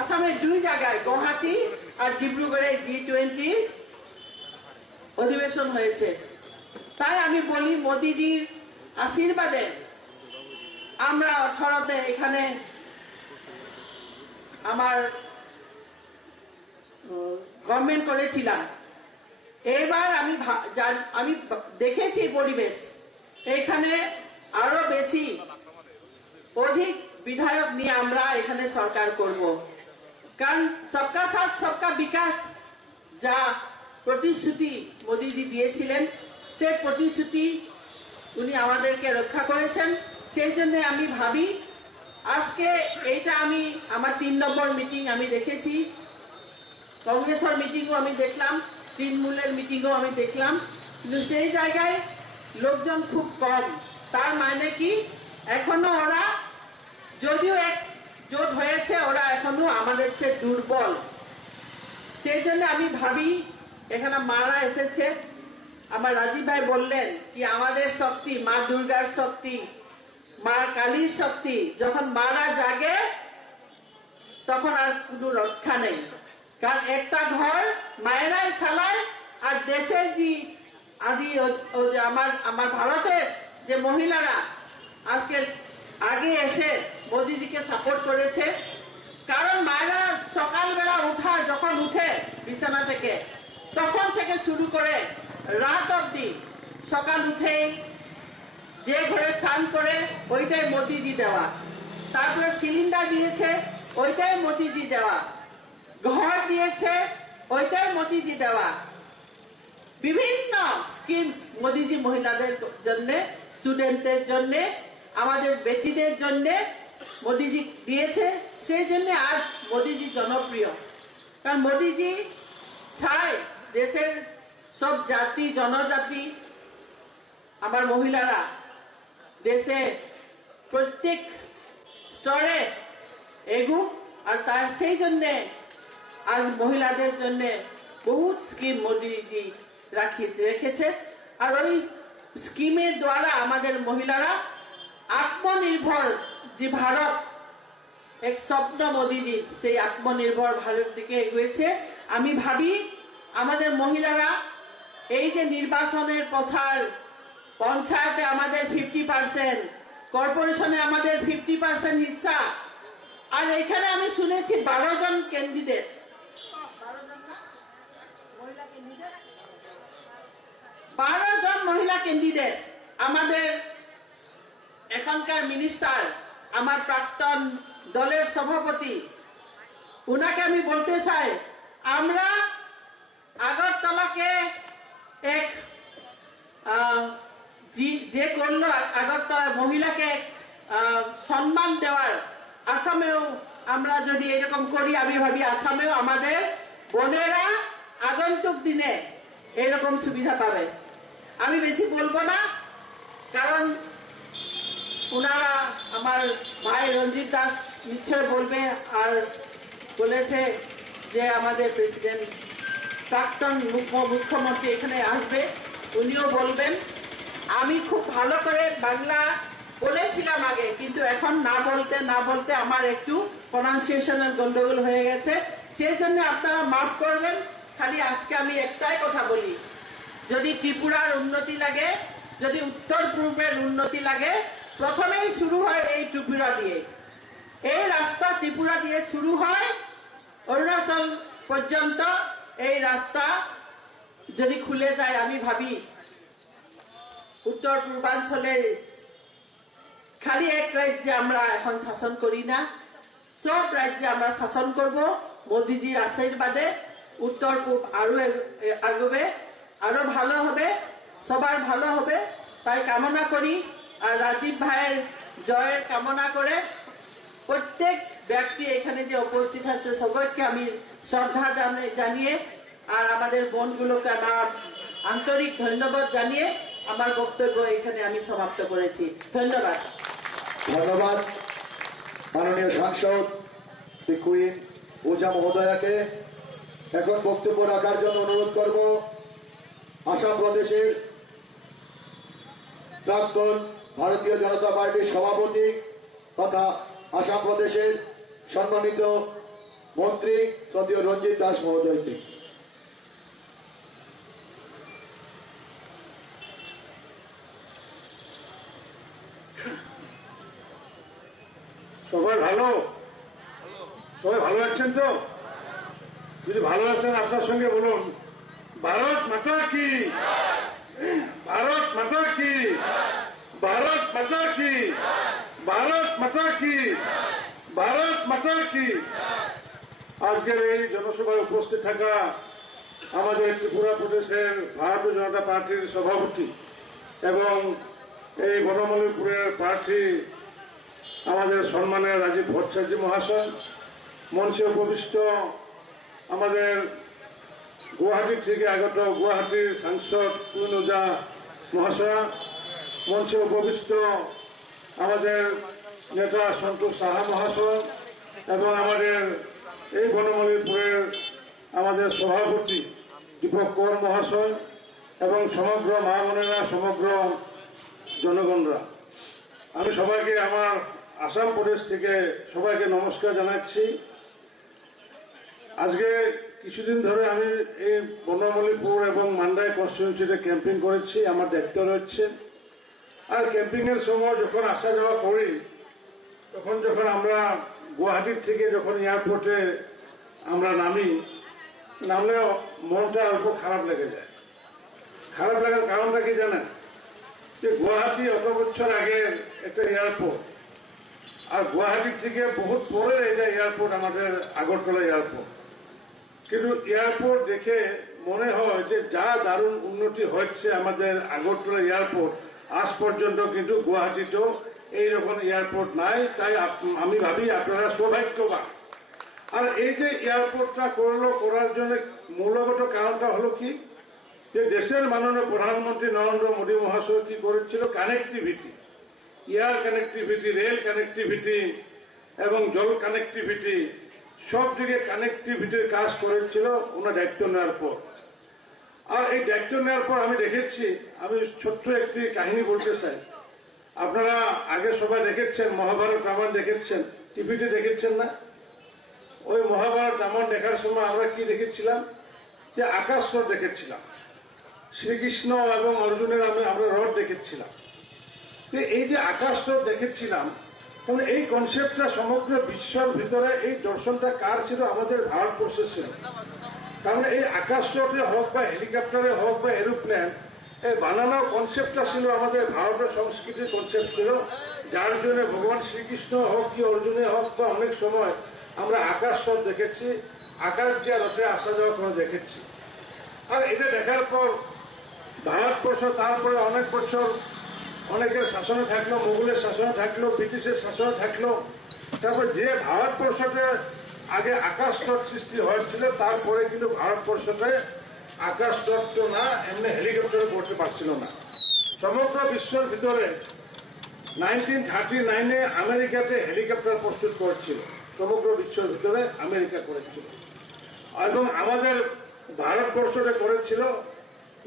আসামের 2 জায়গায় গুয়াহাটি আর ডিব্রুগড়ে G20 অধিবেশন হয়েছে। তাই আমি বলি মোদিজির আশীর্বাদে আমরা 18তে এখানে আমার গভর্নমেন্ট করেছিলাম। এবার আমি দেখেছি পরিবেশ, এখানে আরো বেশি অধিক বিধায়ক নিয়ে আমরা এখানে সরকার করব। কারণ সবকা সাথ সবকা বিকাশ যা প্রতিশ্রুতি মোদিজি দিয়েছিলেন, সে প্রতিশ্রুতি উনি আমাদেরকে রক্ষা করেছেন। সেই জন্য আমি ভাবি আজকে এইটা আমি আমার 3 নম্বর মিটিং আমি দেখেছি, কংগ্রেসের মিটিংও আমি দেখলাম, তৃণমূলের মিটিংও আমি দেখলাম, কিন্তু সেই জায়গায় লোকজন খুব কম। তার মানে কি এখনো ওরা যদিও এক জোট হয়েছে, ওরা এখনো আমাদের চেয়ে দুর্বল। সেই জন্য আমি ভাবি এখানে মারা এসেছে, আমার রাজীব ভাই বললেন কি আমাদের শক্তি মা দুর্গার শক্তি, মা কালীর শক্তি, যখন মারা জাগে তখন আর কোনো রক্ষা নেই। কারণ একটা ঘর মায়েরাই চালায়, আর দেশের যে আমার ভারতের যে মহিলারা আজকে আগে এসে মোদিজিকে সাপোর্ট করেছে। কারণ মায়েরা সকালবেলা যখন উঠে বিছানা থেকে, তখন থেকে শুরু করে রাত অব্দি, সকাল উঠেই যে ঘরে স্নান করে ওইটাই মোদিজি দেওয়া, তারপরে সিলিন্ডার দিয়েছে ওইটাই মোদিজি দেওয়া, ঘর দিয়েছে ওইটাই মোদিজি দেওয়া, বিভিন্ন স্কিমস মোদিজি মহিলাদের জন্য, স্টুডেন্টদের জন্য, আমাদের বেটিদের জন্য মোদিজি দিয়েছে। সেই জন্য আজ মোদিজি জনপ্রিয়। কারণ মোদিজি চায় দেশের সব জাতি জনজাতি, আমার মহিলারা দেশে প্রত্যেক স্তরে এগুক, আর তার সেই জন্য আজ মহিলাদের জন্য বহুত স্কিম মোদিজি রেখেছে। আর ওই স্কিমের দ্বারা আমাদের মহিলারা আত্মনির্ভর যে ভারত, এক স্বপ্ন মোদিজি, সেই আত্মনির্ভর ভারত দিকে এগিয়েছে। আমি ভাবি আমাদের মহিলারা এই যে নির্বাচনের প্রচার, পঞ্চায়েতে আমাদের 50%, কর্পোরেশনে আমাদের 50% হিস্সা, আর এখানে আমি শুনেছি 12 জন ক্যান্ডিডেট, 12 জন মহিলা ক্যান্ডিডেট। আমাদের এখনকার মিনিস্টার, আমার প্রাক্তন দলের সভাপতি, উনাকে আমি বলতে চাই, আমরা আগরতলাকে এক যে করলো আগরতলা মহিলাকে সম্মান দেওয়ার, আসামেও আমরা যদি এরকম করি, আমি ভাবি আসামেও আমাদের বোনেরা আগন্তুক দিনে এরকম সুবিধা পাবে। আমি বেশি বলবো না, কারণ ওনারা আমার ভাই রঞ্জিত দাস নিশ্চয় বলবে, আর বলেছে যে আমাদের প্রেসিডেন্ট প্রাক্তন মুখ্যমন্ত্রী এখানে আসবে, উনিও বলবেন। আমি খুব ভালো করে বাংলা বলেছিলাম আগে, কিন্তু এখন না বলতে আমার একটু প্রনাউন্সিয়েশনের গন্ডগোল হয়ে গেছে, সেই জন্য আপনারা মাফ করবেন। খালি আজকে আমি একটাই কথা বলি, যদি ত্রিপুরার উন্নতি লাগে, যদি উত্তর পূর্বের উন্নতি লাগে, প্রথমেই শুরু হয় এই ত্রিপুরা দিয়ে। এই রাস্তা ত্রিপুরা দিয়ে শুরু হয়, অরুণাচল পর্যন্ত এই রাস্তা যদি খুলে যায়, আমি ভাবি উত্তর পূর্বাঞ্চলে খালি এক রাজ্যে আমরা এখন শাসন করি না, সব রাজ্যে আমরা শাসন করব মোদিজির আশীর্বাদে। উত্তর পূর্ব আরো আগবে, আরো ভালো হবে, সবার ভালো হবে, তাই কামনা করি। আর রাজীব ভাইয়ের জয়ের কামনা করে প্রত্যেক ব্যক্তি এখানে যে উপস্থিত আছে সবাইকে আমি শ্রদ্ধা জানিয়ে, আর আমাদের বোনগুলোকে আমার আন্তরিক ধন্যবাদ জানিয়ে আমার বক্তব্য এখানে আমি সমাপ্ত করেছি। ধন্যবাদ। ধন্যবাদ মাননীয় সাংসদ শ্রী কুইন ওঝা মহোদয়াকে। এখন বক্তব্য রাখার জন্য অনুরোধ করব আসাম প্রদেশের প্রাক্তন ভারতীয় জনতা পার্টির সভাপতি তথা আসাম প্রদেশের সম্মানিত মন্ত্রী শ্রদ্ধেয় রঞ্জিত দাস মহোদয়কে। সবাই ভালো? সবাই ভালো আছেন তো? যদি ভালো আছেন আপনার সঙ্গে বলুন, ভারত মাতা কি, ভারত মাতা কি, ভারত মাতা কি, ভারত মাতা কি, ভারত মাতা কি। আজকের এই জনসভায় উপস্থিত থাকা আমাদের ত্রিপুরা প্রদেশের ভারতীয় জনতা পার্টির সভাপতি এবং এই বনমালীপুরের প্রার্থী আমাদের সম্মানের রাজীব ভট্টাচার্য মহাশয়, মঞ্চে উপবিষ্ট আমাদের গুয়াহাটি থেকে আগত গুয়াহাটির সাংসদ কুইন ওঝা মহাশয়, মঞ্চে উপবিষ্ট আমাদের নেতা সন্তোষ সাহা মহাশয় এবং আমাদের এই বনমালীপুরের আমাদের সভাপতি দীপক কর মহাশয় এবং সমগ্র মা বোনেরা, সমগ্র জনগণরা, আমি সবাইকে আমার আসাম প্রদেশ থেকে সবাইকে নমস্কার জানাচ্ছি। আজকে কিছুদিন ধরে আমি এই বনমালীপুর এবং মান্ডাই কনস্টিটিউয়েন্সিতে ক্যাম্পিং করেছি, আমার দায়িত্ব রয়েছে। আর ক্যাম্পিং এর সময় যখন আসা যাওয়া করি, তখন যখন আমরা গুয়াহাটির থেকে যখন এয়ারপোর্টে আমরা নামলে মনটা অল্প খারাপ লেগে যায়। খারাপ লাগার কারণটা কি জানেন? যে গুয়াহাটি অত বছর আগের একটা এয়ারপোর্ট, আর গুয়াহাটির থেকে বহুত পরে এটা এয়ারপোর্ট আমাদের আগরতলা এয়ারপোর্ট। কিন্তু এয়ারপোর্ট দেখে মনে হয় যে যা দারুণ উন্নতি হচ্ছে আমাদের আগরতলা এয়ারপোর্ট, আজ পর্যন্ত কিন্তু গুয়াহাটিতেও এইরকম এয়ারপোর্ট নাই। তাই আমি ভাবি আপনারা সৌভাগ্যবান। আর এই যে এয়ারপোর্টটা করার জন্য মূলগত কারণটা হলো কি, যে দেশের মাননীয় প্রধানমন্ত্রী নরেন্দ্র মোদী মহাশয় কি করেছিল, connectivity, air connectivity, rail connectivity এবং জল কানেক্টিভিটি, সব দিকে কানেক্টিভিটির কাজ করেছিল ওনার দায়িত্ব নেওয়ার পর। আর এই দায়িত্ব নেওয়ার পর আমি দেখেছি, আমি ছোট্ট একটি কাহিনী বলতে চাই। আপনারা আগে সবাই দেখেছেন, মহাভারত রামায়ণ দেখেছেন, টিভিতে দেখেছেন না? ওই মহাভারত রামায়ণ দেখার সময় আমরা কি দেখেছিলাম, যে আকাশ স্তর দেখেছিলাম, শ্রীকৃষ্ণ এবং অর্জুনের আমরা রথ দেখেছিলাম। এই যে আকাশ স্তর দেখেছিলাম, তখন এই কনসেপ্টটা সমগ্র বিশ্বের ভিতরে এই দর্শনটা কার ছিল? আমাদের ভারতবর্ষের ছিল। কারণ এই আকাশ স্তরে হোক বা হেলিকপ্টারে হোক বা এরোপ্লেন, এই বানানোর কনসেপ্টটা ছিল আমাদের ভারতের সংস্কৃতির কনসেপ্ট ছিল, যার জন্য ভগবান শ্রীকৃষ্ণ হোক কি অর্জুনে হোক বা অনেক সময় আমরা আকাশ স্তর দেখেছি, আকাশ দিয়ে রথে আসা যাওয়া করে দেখেছি। আর এটা দেখার পর ভারতবর্ষ তারপরে অনেক বছর অনেকের শাসনে থাকলো, মুঘলের শাসনে থাকলো, ব্রিটিশের শাসনে থাকলো। তারপর যে ভারতবর্ষতে আগে আকাশ স্তর সৃষ্টি হয়েছিল, তারপরে কিন্তু ভারতবর্ষতে আকাশ স্তর তো না, এমনি হেলিকপ্টারে করতে পারছিল না। সমগ্র বিশ্বের ভিতরে 1939-এ আমেরিকাতে হেলিকপ্টার প্রস্তুত করেছিল, সমগ্র বিশ্বের ভিতরে আমেরিকা করেছিল। এবং আমাদের ভারতবর্ষতে করেছিল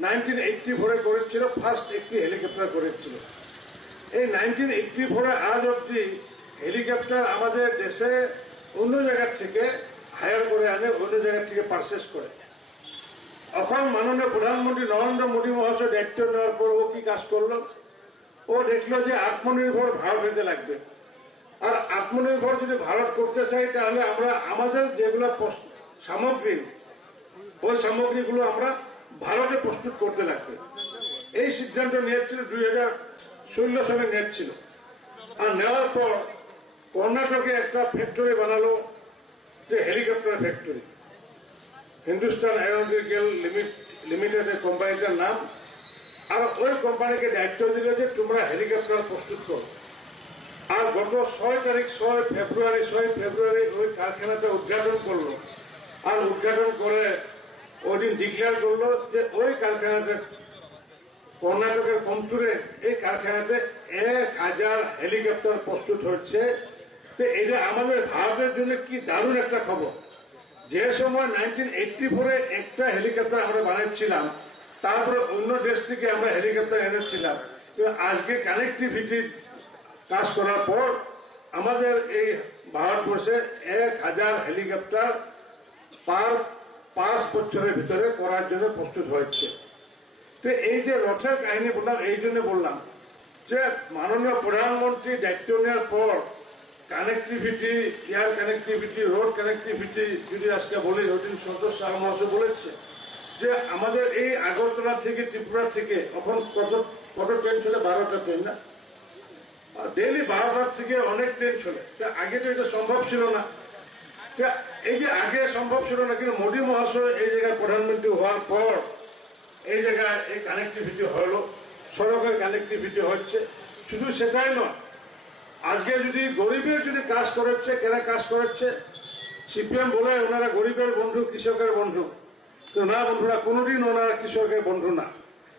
1984-এ করেছিল, ফার্স্ট একটি হেলিকপ্টার করেছিল। এই 1984-এ আজ অব্দি হেলিকপ্টার আমাদের দেশে অন্য জায়গার থেকে হায়ার করে আনে, অন্য জায়গার থেকে পারচেস করে। এখন মাননীয় প্রধানমন্ত্রী নরেন্দ্র মোদী মহাশয় দায়িত্ব নেওয়ার পর ও কি কাজ করলো? ও দেখলো যে আত্মনির্ভর ভারত হতে লাগবে। আর আত্মনির্ভর যদি ভারত করতে চাই, তাহলে আমরা আমাদের যেগুলো সামগ্রী, ওই সামগ্রীগুলো আমরা ভারতে প্রস্তুত করতে লাগবে। এই সিদ্ধান্ত নিয়েছিল 2016 সালে নিয়েছিল। আর নেওয়ার পর কর্ণাটকে একটা ফ্যাক্টরি বানালো, যে helicopter factory, Hindustan aeronautical limited কোম্পানিটার নাম। আর ওই কোম্পানিকে দায়িত্ব দিল যে তোমরা হেলিকপ্টার প্রস্তুত করো। আর গত 6 ফেব্রুয়ারি ওই কারখানাটা উদ্ঘাটন করলো। আর উদ্ঘাটন করে ওই দিন ডিক্লেয়ার করলো যে ওই কারখানাতে, কর্ণাটকের কমতুরে এই কারখানাতে 1000 হেলিকপ্টার প্রস্তুত হচ্ছে। তো এটা আমাদের ভারতের জন্য কি দারুণ একটা খবর। যে সময় 1984-এ একটা হেলিকপ্টার আমরা বানাচ্ছিলাম, তারপরে অন্য দেশ থেকে আমরা হেলিকপ্টার এনেছিলাম। কিন্তু আজকে কানেক্টিভিটি কাজ করার পর আমাদের এই ভারতবর্ষে 1000 হেলিকপ্টার পার 5 বছরের ভিতরে করার জন্য প্রস্তুত হয়েছে। তো এই যে রথের কাহিনী বললাম, এই জন্য বললাম যে মাননীয় প্রধানমন্ত্রী দায়িত্ব নেওয়ার পর connectivity, air connectivity, road connectivity যদি আজকে বলি, রুটিন সন্তোষ শাহ মহাশয় বলেছে যে আমাদের এই আগরতলা থেকে ত্রিপুরা থেকে এখন কত ট্রেন চলে? 12টা ট্রেন না, ডেইলি 12টার থেকে অনেক ট্রেন চলে। আগে তো এটা সম্ভব ছিল না। এই যে আগে সম্ভব ছিল না, কিন্তু মোদী মহাশয় এই জায়গায় প্রধানমন্ত্রী হওয়ার পর এই জায়গায় এই কানেক্টিভিটি হলো, সড়কের কানেক্টিভিটি হচ্ছে। শুধু সেটাই নয়, আজকে যদি গরিবের যদি কাজ করেছে, কেনা কাজ করেছে, সিপিএম বলে ওনারা গরিবের বন্ধু, কৃষকের বন্ধু, তো না বন্ধুরা, কোনোদিন ওনারা কৃষকের বন্ধু না।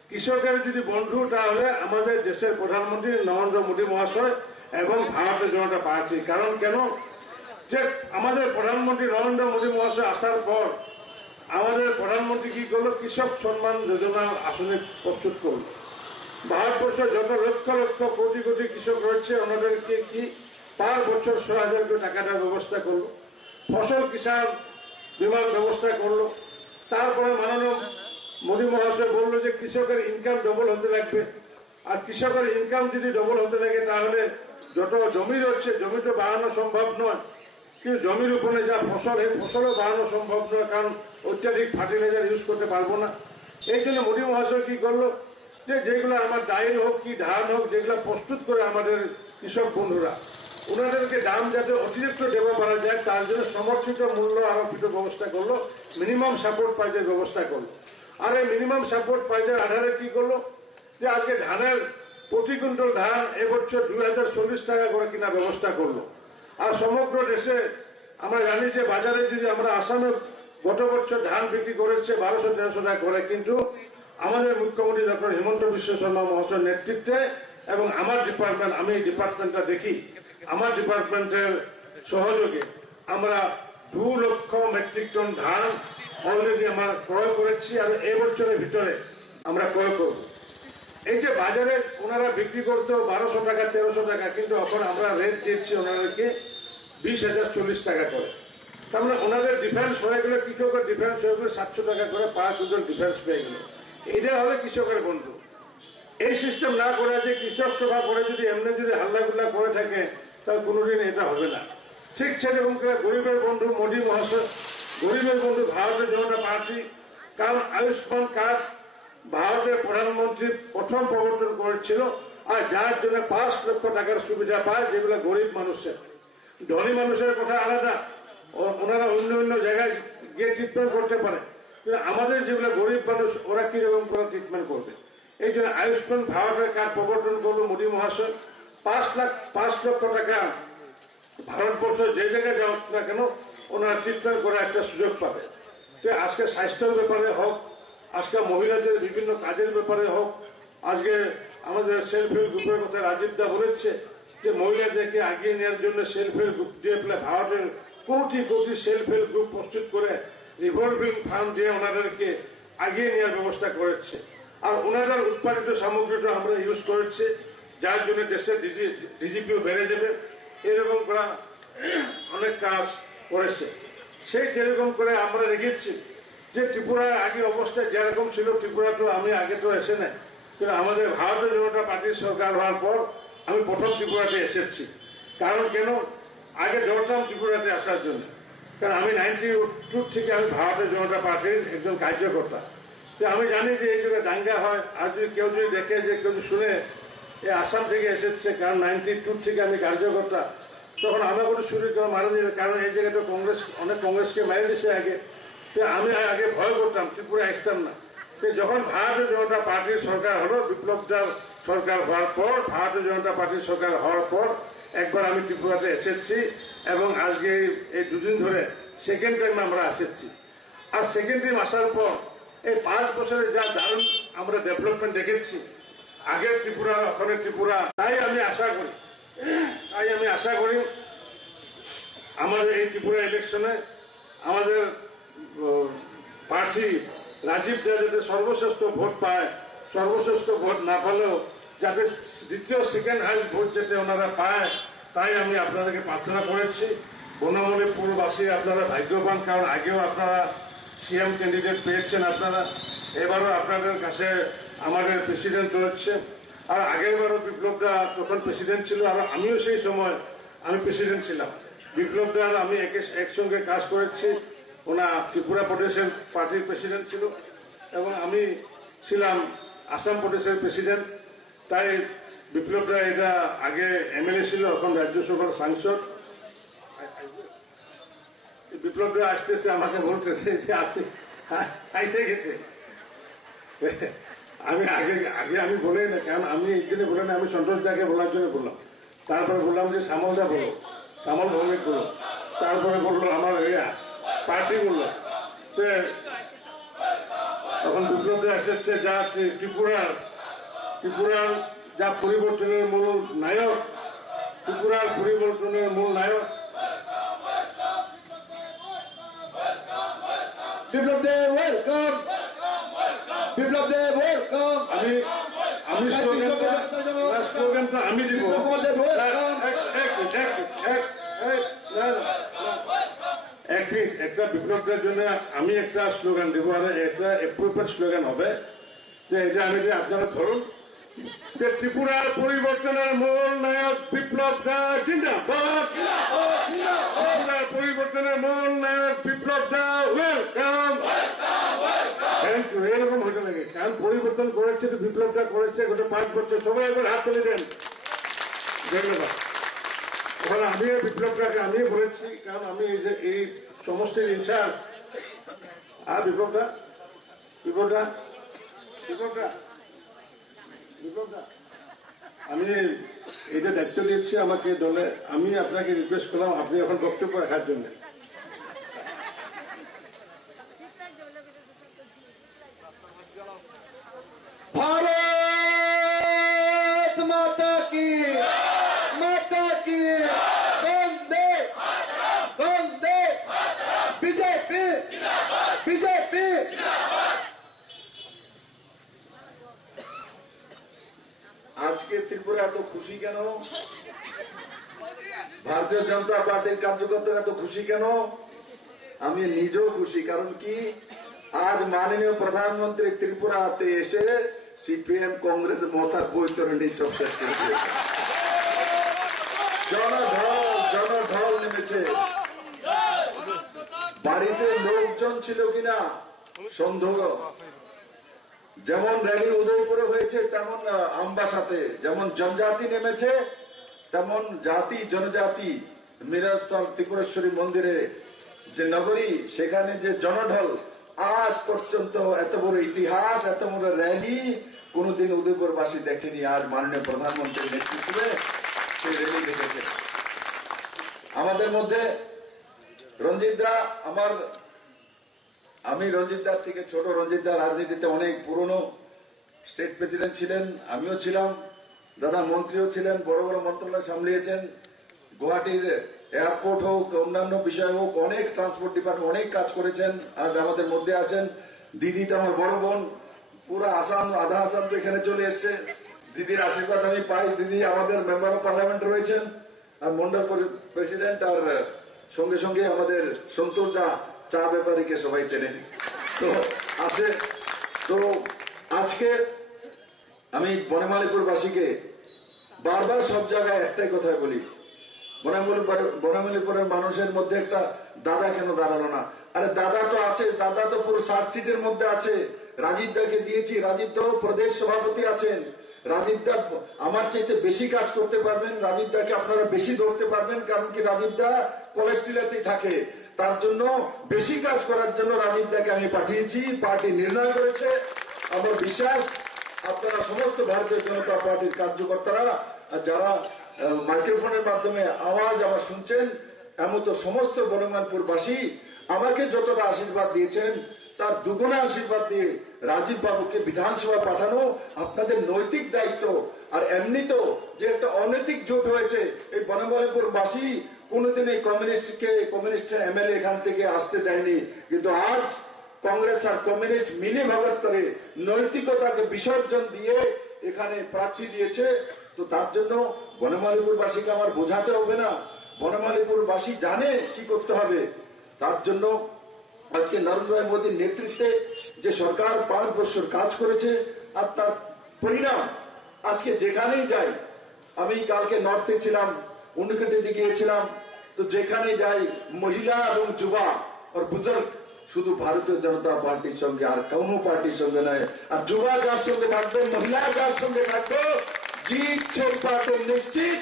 কৃষকের যদি বন্ধু, তাহলে আমাদের দেশের প্রধানমন্ত্রী নরেন্দ্র মোদী মহাশয় এবং ভারতীয় জনতা পার্টি। কারণ কেন যে আমাদের প্রধানমন্ত্রী নরেন্দ্র মোদী মহাশয় আসার পর আমাদের প্রধানমন্ত্রী কি করলো? কৃষক সম্মান যোজনা আসনে প্রস্তুত করলো। ভারতবর্ষে যত লক্ষ লক্ষ কোটি কোটি কৃষক রয়েছে, ওনাদেরকে কি পার বছর 6,000 করে টাকা দেওয়ার ব্যবস্থা করলো। ফসল কিষাণ বিমার ব্যবস্থা করলো। তারপরে মাননীয় মোদী মহাশয় বললো যে কৃষকের ইনকাম ডবল হতে লাগবে। আর কৃষকের ইনকাম যদি ডবল হতে লাগে, তাহলে যত জমি রয়েছে, জমি তো বাড়ানো সম্ভব নয়, কিন্তু জমির উপরে যা ফসল, এই ফসলও বাড়ানো সম্ভব নয়, কারণ অত্যাধিক ফার্টিলাইজার ইউজ করতে পারবো না। এই জন্য মোদী মহাশয় কি করলো যে যেগুলো আমার ডাইল হোক কি ধান হোক, যেগুলো প্রস্তুত করে আমাদের কৃষক বন্ধুরা, ওনাদেরকে দাম যাতে অতিরিক্ত দেওয়া পারা যায়, তার জন্য সমর্থিত মূল্য আরোপিত ব্যবস্থা করলো, মিনিমাম সাপোর্ট প্রাইজের ব্যবস্থা করলো। আর এই মিনিমাম সাপোর্ট প্রাইজের আধারে কি করলো যে আজকে ধানের প্রতি কুইন্টাল ধান এবছর 2040 টাকা করে কিনা ব্যবস্থা করলো। আর সমগ্র দেশে আমরা জানি যে বাজারে যদি আমরা আসামে গত বছর ধান বিক্রি করেছে 1200-1300 টাকা করে, কিন্তু আমাদের মুখ্যমন্ত্রী ডক্টর হিমন্ত বিশ্ব শর্মা মহাশয়ের নেতৃত্বে এবং আমার ডিপার্টমেন্ট, আমি এই ডিপার্টমেন্টটা দেখি, আমার ডিপার্টমেন্টের সহযোগে আমরা 2 লক্ষ মেট্রিক টন ধান অলরেডি আমরা ক্রয় করেছি। আর এই বছরের ভিতরে আমরা ক্রয় করব। এই যে বাজারে ওনারা বিক্রি করতো 1200 টাকা 1300 টাকা, কিন্তু এখন আমরা রেট দিচ্ছি ওনাদেরকে 20,040 টাকা করে। তার মানে ওনাদের ডিফেন্স হয়ে গেলে, কৃষকের ডিফেন্স হয়ে গেলে 700 টাকা করে পার কুইন্টাল ডিফেন্স পেয়ে গেল। এটা হলে কৃষকের বন্ধু। এই সিস্টেম না করে যে কৃষক সভা করে যদি এমনি যদি হাল্লাগুল্লা করে থাকে, তাহলে কোনোদিন এটা হবে না। ঠিক সেরকম করে গরিবের বন্ধু মোদী মহাশয়, গরিবের বন্ধু ভারতীয় জনতা পার্টি। কারণ আয়ুষ্মান কার্ড ভারতের প্রধানমন্ত্রী প্রথম প্রবর্তন করেছিল, আর যার জন্য 5 লক্ষ টাকার সুবিধা পায়, যেগুলো গরিব মানুষের। ধনী মানুষের কথা আলাদা, ওনারা অন্য অন্য জায়গায় গিয়ে ট্রিটমেন্ট করতে পারে, কিন্তু আমাদের যেগুলো গরিব মানুষ, ওরা কিরকম করে ট্রিটমেন্ট করবে? এই জন্য আয়ুষ্মান ভারতের কার্ড প্রবর্তন করলো মোদী মহাশয়। 5 লক্ষ টাকা ভারতবর্ষ যে জায়গায় যাও না কেন, ওনারা ট্রিটমেন্ট করার একটা সুযোগ পাবে। তো আজকে স্বাস্থ্যের ব্যাপারে হোক, আজকে মহিলাদের বিভিন্ন কাজের ব্যাপারে হোক, আজকে আমাদের সেলফ হেল্প গ্রুপের কথা রাজীব দা বলেছে যে মহিলাদেরকে আগিয়ে নেওয়ার জন্য সেলফ হেল্প গ্রুপ দিয়ে ভারতের crore crore self help group প্রস্তুত করে রিভলভিং ফান্ড দিয়ে ওনাদেরকে আগিয়ে নেওয়ার ব্যবস্থা করেছে। আর ওনাদের উৎপাদিত সামগ্রীটা আমরা ইউজ করেছি, যার জন্য দেশের ডিজিপিও বেড়ে যাবে। এরকম করা অনেক কাজ করেছে। সেই যেরকম করে আমরা রেখেছি যে ত্রিপুরার আগে অবস্থা যেরকম ছিল, ত্রিপুরা তো আমি আগে তো এসে নাই, কিন্তু আমাদের ভারতীয় জনতা পার্টির সরকার হওয়ার পর আমি প্রথম ত্রিপুরাতে এসেছি। কারণ কেন, আগে দৌড়তাম ত্রিপুরাতে আসার জন্য, কারণ আমি 92 থেকে আমি ভারতীয় জনতা পার্টির একজন কার্যকর্তা। তো আমি জানি যে এই জায়গায় দাঙ্গা হয়, আর যদি কেউ যদি দেখে, যে কেউ শুনে এই আসাম থেকে এসেছে, কারণ 92 থেকে আমি কার্যকর্তা, তখন আমাকে কোনো শুরু করে মারা দেবে। কারণ এই জায়গাটা কংগ্রেস, অনেক কংগ্রেসকে মেরে দিচ্ছে আগে। আমি আগে ভয় করতাম, ত্রিপুরা আসতাম না। যখন ভারতীয় জনতা পার্টির সরকার হলো, বিপ্লবদার সরকার হওয়ার পর, ভারতীয় জনতা পার্টির সরকার হওয়ার পর একবার আমি ত্রিপুরাতে এসেছি, এবং আজকে এই 2 দিন ধরে সেকেন্ড টাইম আমরা এসেছি। আর সেকেন্ড টাইম আসার পর এই 5 বছরে যা দারুণ আমরা ডেভেলপমেন্ট দেখেছি, আগের ত্রিপুরা ওখানে ত্রিপুরা। তাই আমি আশা করি আমাদের এই ত্রিপুরা ইলেকশনে আমাদের প্রার্থী রাজীব দা যাতে সর্বশ্রেষ্ঠ ভোট পায়, সর্বশ্রেষ্ঠ ভোট না পালেও যাতে দ্বিতীয় সেকেন্ড হাইস্ট ভোট যাতে ওনারা পায়, তাই আমি আপনাদেরকে প্রার্থনা করেছি বনমালীপুরবাসী আপনারা ভাগ্যবান, কারণ আগেও আপনারা সিএম ক্যান্ডিডেট পেয়েছেন আপনারা, এবারও আপনাদের কাছে আমাদের প্রেসিডেন্ট রয়েছে। আর আগেরবারও বিপ্লবদা তখন প্রেসিডেন্ট ছিল, আর আমিও সেই সময় আমি প্রেসিডেন্ট ছিলাম। বিপ্লবদার আমি একসঙ্গে কাজ করেছি, ওনা ত্রিপুরা প্রদেশের পার্টির প্রেসিডেন্ট ছিল এবং আমি ছিলাম আসাম প্রদেশের প্রেসিডেন্ট। তাই বিপ্লবদা এটা আগে এমএলএ ছিল, এখন রাজ্যসভার সাংসদ। বিপ্লবদা আসতেছে, আমাকে বলতেছে যে আপনি আইসে গেছে। আমি আগে আমি বলে না, কারণ আমি এই জন্য বলে না, আমি সন্তোষ দাকে বলার জন্য বললাম। তারপরে বললাম যে শ্যামলদা বলো, শ্যামল ভৌমিক বলো, তারপরে বললো আমার পার্টি বললো। তখন বিপ্লবদা এসেছে যা ত্রিপুরার যা পরিবর্তনের মূল নায়ক, ত্রিপুরার পরিবর্তনের মূল নায়ক। Biplab Deb welcome, Biplab Deb welcome. আমি স্লোগানটা আমি দিব। একটা বিপ্লবদের জন্য আমি একটা স্লোগান দিব, আর একটা অ্যাপ্রোপ্রিয়েট স্লোগান হবে যে এটা আমি আপনারা ধরুন যে ত্রিপুরার পরিবর্তনের মূল নায়ক বিপ্লব দা জিন্দাবাদ, ত্রিপুরার পরিবর্তনের মূল নায়ক বিপ্লব দা ওয়েলকাম। এরকম হতে লাগে, কারণ পরিবর্তন করেছে তো বিপ্লবটা করেছে গত 5 বছর। সবাই একবার হাত তুলে দেন, ধন্যবাদ। ওখানে আমি বিপ্লবটাকে আমি বলেছি, কারণ আমি এই সমষ্টির ইনচার্জ। আর বিপ্লবটা আমি এটা দায়িত্ব দিয়েছি আমাকে দলে। আমি আপনাকে রিকোয়েস্ট করলাম আপনি এখন বক্তব্য রাখার জন্য। भारत माता की वंदे वंदे बीजेपी बीजेपी। আজকে ত্রিপুরা এত খুশি কেন? ভারতীয় জনতা পার্টির কার্যকর্তারা এত খুশি কেন? আমি নিজেও খুশি, কারণ কি আজ মাননীয় প্রধানমন্ত্রী ত্রিপুরাতে এসে সিপিএম কংগ্রেস মমতার বৈতরণী সব শেষ করেছে। জনঢল নেমেছে। বাড়িতে লোকজন ছিল কিনা সন্দেহ। যেমন র্যালি উদয়পুরে হয়েছে, তেমন আমবাসাতে যেমন জনজাতি নেমেছে, তেমন জাতি জনজাতি মিরাজস্থল ত্রিপুরেশ্বরী মন্দিরে যে নগরী, সেখানে যে জনঢল, আজ পর্যন্ত এত বড় ইতিহাস, এত বড় র্যালি কোনদিন উদয়পুরবাসী দেখেনি। আজ মাননীয় প্রধানমন্ত্রীর নেতৃত্বে সেই র্যালি দেখেছে। আমাদের মধ্যে রঞ্জিত দা, আমি রঞ্জিত দার থেকে ছোট। রঞ্জিত দা রাজনীতিতে অনেক পুরনো স্টেট প্রেসিডেন্ট ছিলেন, আমিও ছিলাম। দাদা মন্ত্রীও ছিলেন, বড় বড় মন্ত্রণালয় সামলিয়েছেন। গুয়াহাটির এয়ারপোর্ট হোক, অন্যান্য বিষয় হোক, অনেক ট্রান্সপোর্ট ডিপার্টমেন্ট অনেক কাজ করেছেন। আজ আমাদের মধ্যে আছেন। দিদি তো আমার বড় বোন, পুরো আসাম, আধা আসাম তো এখানে চলে এসছে। দিদির আশীর্বাদ আমি পাই। দিদি আমাদের মেম্বার অফ পার্লামেন্ট রয়েছেন, আর মন্ডল প্রেসিডেন্ট, আর সঙ্গে সঙ্গে আমাদের সন্তোষ দা চা ব্যাপারীকে সবাই চেনে তো আছে। তো আজকে আমি বনমালীপুরবাসীকে বারবার সব জায়গায় একটাই কথা বলি, বনমালীপুরের মানুষের মধ্যে একটা দাদা কেন দাঁড়ালো না? আরে দাদা তো আছে, দাদা তো পুরো 60 সিটের মধ্যে আছে। রাজীব দাকে দিয়েছি, রাজীব দাও প্রদেশ সভাপতি আছেন। রাজীব দা আমার চাইতে বেশি কাজ করতে পারবেন, রাজীব দাকে আপনারা বেশি ধরতে পারবেন, কারণ কি রাজীব দা কলেস্ট্রিলাতেই থাকে। তার জন্য বেশি কাজ করার জন্য রাজীব দাকে আমি পাঠিয়েছি। পার্টি নির্ণয় করেছে। আমার বিশ্বাস আপনারা সমস্ত ভারতীয় জনতা পার্টির কার্যকর্তারা যারা মাইক্রোফোনের মাধ্যমে আওয়াজ আমার শুনছেন, এমন তো সমস্ত বনমালীপুরবাসী আমাকে যতটা আশীর্বাদ দিয়েছেন, তার দুগুণা আশীর্বাদ দিয়ে রাজীব বাবুকে বিধানসভা পাঠানো আপনাদের নৈতিক দায়িত্ব। আর এমনি তো যে একটা অনৈতিক জোট হয়েছে, এই বনমালীপুরবাসী কোনোদিন এই কমিউনিস্টের এমএলএ এখান থেকে আসতে দেয়নি, কিন্তু আজ কংগ্রেস আর কমিউনিস্ট মিলি ভগত করে নৈতিকতাকে বিসর্জন দিয়ে এখানে প্রার্থী দিয়েছে। তো তার জন্য বনমালীপুরবাসীকে আমার বোঝাতে হবে না, বনমালীপুরবাসী জানে কি করতে হবে। তার জন্য আজকে নরেন্দ্র ভাই মোদীর নেতৃত্বে যে সরকার 5 বছর কাজ করেছে, আর তার পরিণাম আজকে যেখানেই যাই, আমি কালকে নর্থে ছিলাম, উন্নকেটিতে গিয়েছিলাম, তো যেখানে যাই মহিলা এবং যুবা আর বুজুর্গ শুধু ভারতীয় জনতা পার্টির সঙ্গে, আর কোন পার্টির সঙ্গে নয়। আর যুবা যার সঙ্গে থাকবে, মহিলা যার সঙ্গে থাকবে, জিত সেই পার্টির নিশ্চিত।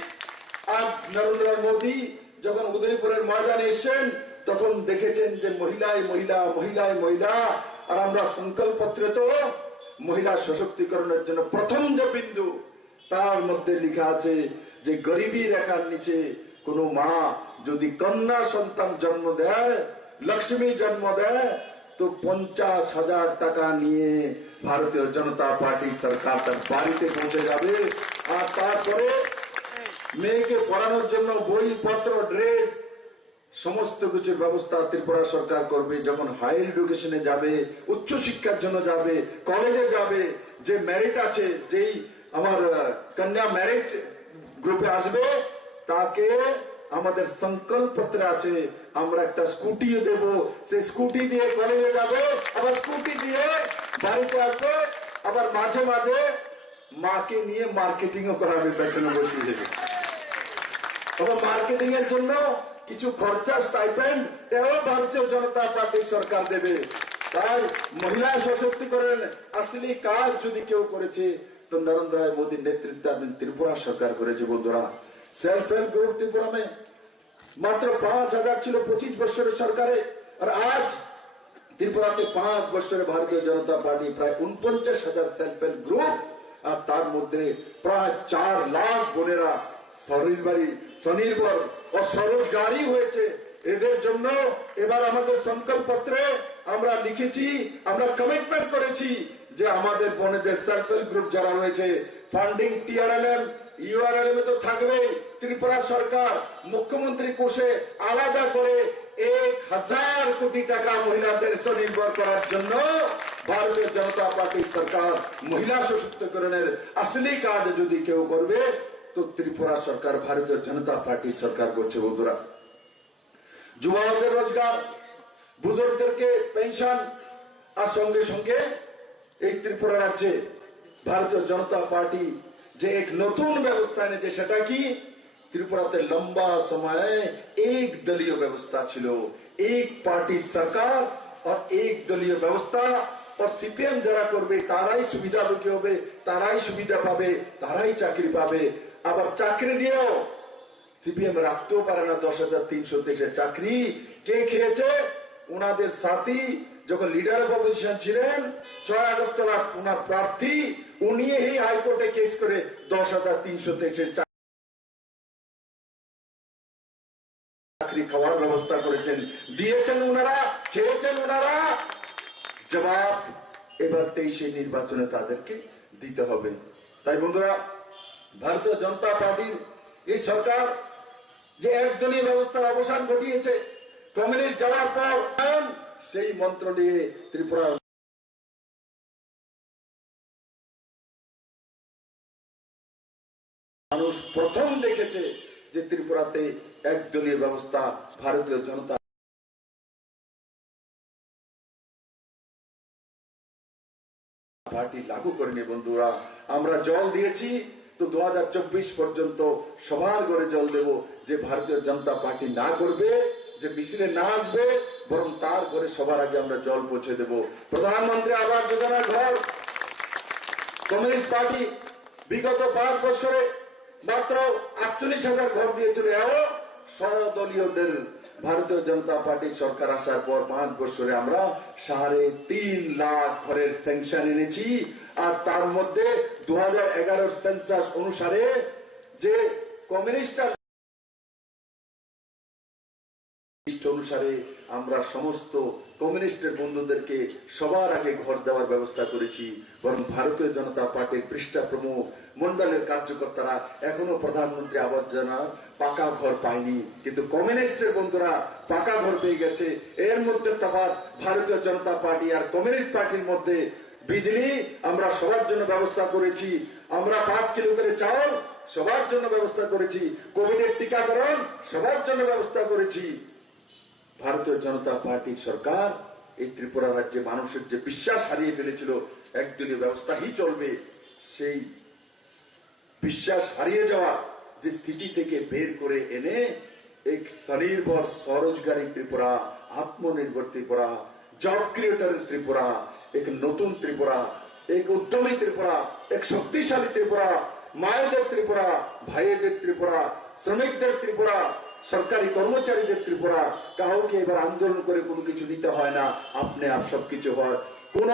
আর নরেন্দ্র মোদী যখন উদয়পুরের ময়দানে এসছেন, তখন দেখেছেন যে মহিলায় মহিলা, মহিলায় মহিলা। আর আমরা সংকল্প পত্রে তো মহিলা সশক্তিকরণের জন্য প্রথম যে বিন্দু, তার মধ্যে লেখা আছে যে গরিবী রেখার নিচে কোন মা যদি কন্যা সন্তান জন্ম দেয়, লক্ষ্মী জন্ম দেয়, তো 50,000 টাকা নিয়ে ভারতীয় জনতা পার্টি সরকার তার বাড়িতে পৌঁছে যাবে। আর তারপরে মেয়েকে পড়ানোর জন্য বইপত্র, ড্রেস, সমস্ত কিছুর ব্যবস্থা ত্রিপুরা সরকার করবে। যখন হায়ার এডুকেশনে যাবে, উচ্চ শিক্ষার জন্য যাবে, কলেজে যাবে, যে মেরিট আছে, যেই আমার কন্যা মেরিট গ্রুপে আসবে, তাকে আমাদের সংকল্প পত্রে আছে আমরা একটা স্কুটিও দেব। সেই স্কুটি দিয়ে কলেজে যাবে, আবার স্কুটি দিয়ে বাড়িতে আসবে, আবার মাঝে মাঝে মাকে নিয়ে মার্কেটিংও করাবে, পেছনে বসিয়ে দেবে। আবার মার্কেটিং এর জন্য কিছু খরচা, স্টাইপেন্ড, এও ভারতীয় জনতা পার্টির সরকার দেবে। তাই মহিলা সশক্তিকরণ আসলে কাজ যদি কেউ করেছে, তো নরেন্দ্র মোদীর নেতৃত্বাধীন ত্রিপুরা সরকার করেছে। বন্ধুরা, সেলফ হেল্প গ্রুপ ত্রিপুরা में মাত্র 5,000 ছিল 25 বছরের সরকারে, আর আজ ত্রিপুরাতে 5 বছরে ভারতীয় জনতা পার্টি প্রায় 49,000 সেলফ হেল্প গ্রুপ, আর তার মধ্যে প্রায় 4 লাখ বোনেরা স্বনির্ভর ও স্বরোজগারী হয়েছে। এদের জন্য এবার আমাদের সংকল্প পত্রে আমরা লিখেছি, আমরা কমিটমেন্ট করেছি যে আমাদের বোনেদের সেলফ হেল্প গ্রুপ যারা রয়েছে, ফান্ডিং TRLM, URLM তো থাকবেই। ত্রিপুরা সরকার মুখ্যমন্ত্রী কোষে আলাদা করে 1,000 কোটি টাকা মহিলাদের স্বনির্ভর করার জন্য ভারতীয় জনতা পার্টির সরকার মহিলা সশক্তিকরণের আসলে কাজ যদি কেউ করবে, তো ত্রিপুরা সরকার ভারতীয় জনতা পার্টির সরকার করছে। বন্ধুরা, যুবকদের রোজগার, বুজুর্গদেরকে পেনশন, আর সঙ্গে সঙ্গে এই ত্রিপুরা রাজ্যে ভারতীয় জনতা পার্টি যে এক নতুন ব্যবস্থা এনেছে, সেটা কি? ত্রিপুরাতে লম্বা সময় এক দলীয় ব্যবস্থা ছিল, এক পার্টি সরকার আর এক দলীয় ব্যবস্থা। আর সিপিএম যারা করবে তারাই সুবিধাভোগী হবে, তারাই সুবিধা পাবে, তারাই চাকরি পাবে। আবার চাকরি দিয়েও সিপিএম রাখতেও পারে না 10,323 চাকরি। কে খেয়েছে? ওনাদের সাথী যখন লিডার অফ অপোজিশন ছিলেন, 6 আগরতলা ওনার প্রার্থী, উনি এই হাইকোর্টে কেস করে 10,323 চাকরি খাওয়ার ব্যবস্থা করেছেন, দিয়েছেন ওনারা, খেয়েছেন ওনারা। জবাব এবার 23 নির্বাচনে তাদেরকে দিতে হবে। তাই বন্ধুরা, ভারতীয় জনতা পার্টির এই সরকার যে একদলীয় ব্যবস্থার অবসান ঘটিয়েছে, কমিউনিস্ট যাওয়ার পর সেই মন্ত্র নিয়ে ত্রিপুরা মানুষ প্রথম দেখেছে যে ত্রিপুরাতে একদলীয় ব্যবস্থা ভারতীয় জনতা পার্টি লাগু করেনি। বন্ধুরা, আমরা জল দিয়েছি, তো 2024 পর্যন্ত সবার ঘরে জল দেব। যে ভারতীয় জনতা পার্টি না করবে, যে মিছিলে না আসবে, বরং তার ঘরে সবার আগে আমরা জল পৌঁছে দেব। প্রধানমন্ত্রী আবাস যোজনার ঘর কমিউনিস্ট পার্টি বিগত 5 বছরে মাত্র 48,000 ঘর দিয়েছিল। এও সদলীয়দের ভারতীয় জনতা পার্টির সরকার আসার পর 5 বছরে আমরা 3.5 লাখ ঘরের স্যাংশন এনেছি। আর তার মধ্যে 2011 সেন্সাস অনুসারে যে কমিউনিস্ট অনুসারে আমরা সমস্ত কমিউনিস্টের বন্ধুদেরকে সবার আগে ঘর দেওয়ার ব্যবস্থা করেছি। বরং ভারতীয় জনতা পার্টির পৃষ্ঠা প্রমুখ মন্ডলের কার্যকর্তারা এখনো প্রধানমন্ত্রী আবাস যোজনা পাকা ঘর পায়নি, কিন্তু কমিউনিস্টের বন্ধুরা পাকা ঘর পেয়ে গেছে। এর মধ্যে তফাৎ ভারতীয় জনতা পার্টি আর কমিউনিস্ট পার্টির মধ্যে। বিজলি আমরা সবার জন্য ব্যবস্থা করেছি। আমরা 5 কিলো করে চাউল সবার জন্য ব্যবস্থা করেছি, কোভিডের টিকাকরণ সবার জন্য ব্যবস্থা করেছি। ভারতীয় জনতা পার্টির সরকার এই ত্রিপুরা রাজ্যে মানুষের যে বিশ্বাস হারিয়ে ফেলেছিল একদলীয় ব্যবস্থাই চলবে, সেই বিশ্বাস হারিয়ে যাওয়া যে স্থিতি থেকে বের করে এনে এক স্বনির্ভর স্বরোজগারী ত্রিপুরা, আত্মনির্ভর ত্রিপুরা, জব ক্রিয়েটরের ত্রিপুরা, এক নতুন ত্রিপুরা, এক উদ্যমী ত্রিপুরা, এক শক্তিশালী ত্রিপুরা, মায়েদের ত্রিপুরা, ভাইদের ত্রিপুরা, শ্রমিকদের ত্রিপুরা, সরকারি কর্মচারীদের ত্রিপুরা। কাউকে এবার আন্দোলন করে কোনো কিছু নিতে হয় না, আপনি আপ সবকিছু হয়। কোন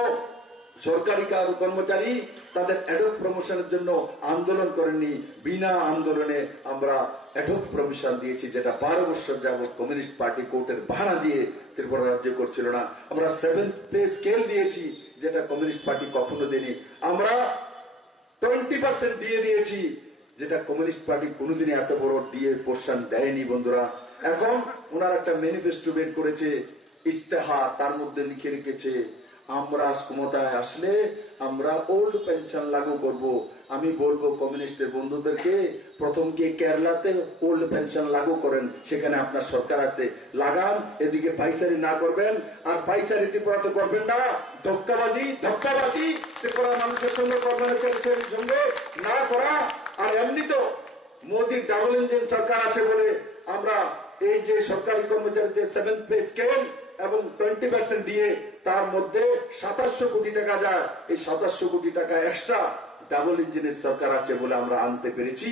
সরকারি কর্মচারী তাদের অ্যাডক প্রমোশনের জন্য আন্দোলন করেননি, বিনা আন্দোলনে আমরা অ্যাডক প্রমোশন দিয়েছি, যেটা 12 বছর যাবৎ কমিউনিস্ট পার্টি কোর্টের বাহানা দিয়ে ত্রিপুরা রাজ্য করছিল না। আমরা 7th পে স্কেল দিয়েছি, যেটা কমিউনিস্ট পার্টি কখনো দেয়নি। আমরা 20% দিয়ে দিয়েছি, যেটা কমিউনিস্ট পার্টি কোনোদিনই এত বড় দিয়ে পোর্শন দেয়নি। বন্ধুরা, এখন ওনার একটা ম্যানিফেস্টো বের করেছে, ইস্তেহার, তার মধ্যে লিখে রেখেছে আমরা ক্ষমতায় আসলে আমরা ওল্ড পেনশন লাগু করব। আমি বলবো কমিউনিস্টের বন্ধুদেরকে, প্রথম কি কেরালাতে ওল্ড পেনশন লাগু করেন, সেখানে আপনার সরকার আছে, লাগান। এদিকে পাইচারি না করবেন, আর পাইচারি ত্রিপুরাতে করবেন না, ধক্কাবাজি ত্রিপুরার মানুষের সঙ্গে কর্মচারীর সঙ্গে না করা। আর এমনি তো মোদির ডাবল ইঞ্জিন সরকার আছে বলে আমরা এই যে সরকারি কর্মচারীদের 7th পে স্কেল এবং 20% দিয়ে তার মধ্যে 2700 কোটি টাকা যায়। এই 2700 কোটি টাকা এক্সট্রা ডাবল ইঞ্জিনের সরকার আছে বলে আমরা আনতে পেরেছি।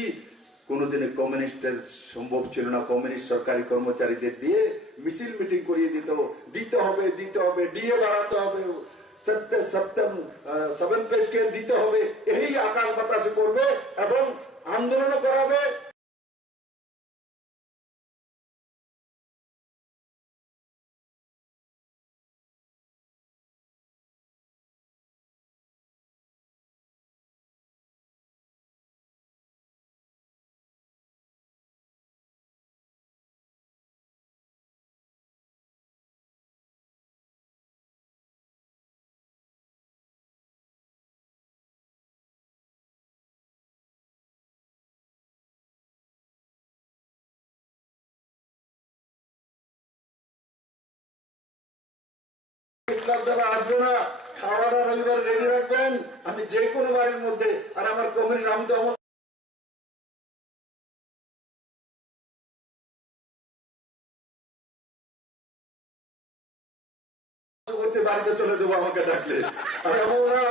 কোনদিনে কমিউনিস্টের সম্ভব ছিল না। কমিউনিস্ট সরকারি কর্মচারীদের দিয়ে মিছিল মিটিং করিয়ে দিতে হবে, ডিএ বাড়াতে হবে, 7th পে স্কেল দিতে হবে, এই আকাশ বাতাসে করবে এবং আন্দোলন করাবে। আসবে না, খাওয়াটা রবিবার রেডি রাখবেন। আমি যে কোনো বাড়ির মধ্যে, আর আমার কমিউনিস্ট, আমি তো বাড়িতে চলে দেবো আমাকে ডাকলে, আর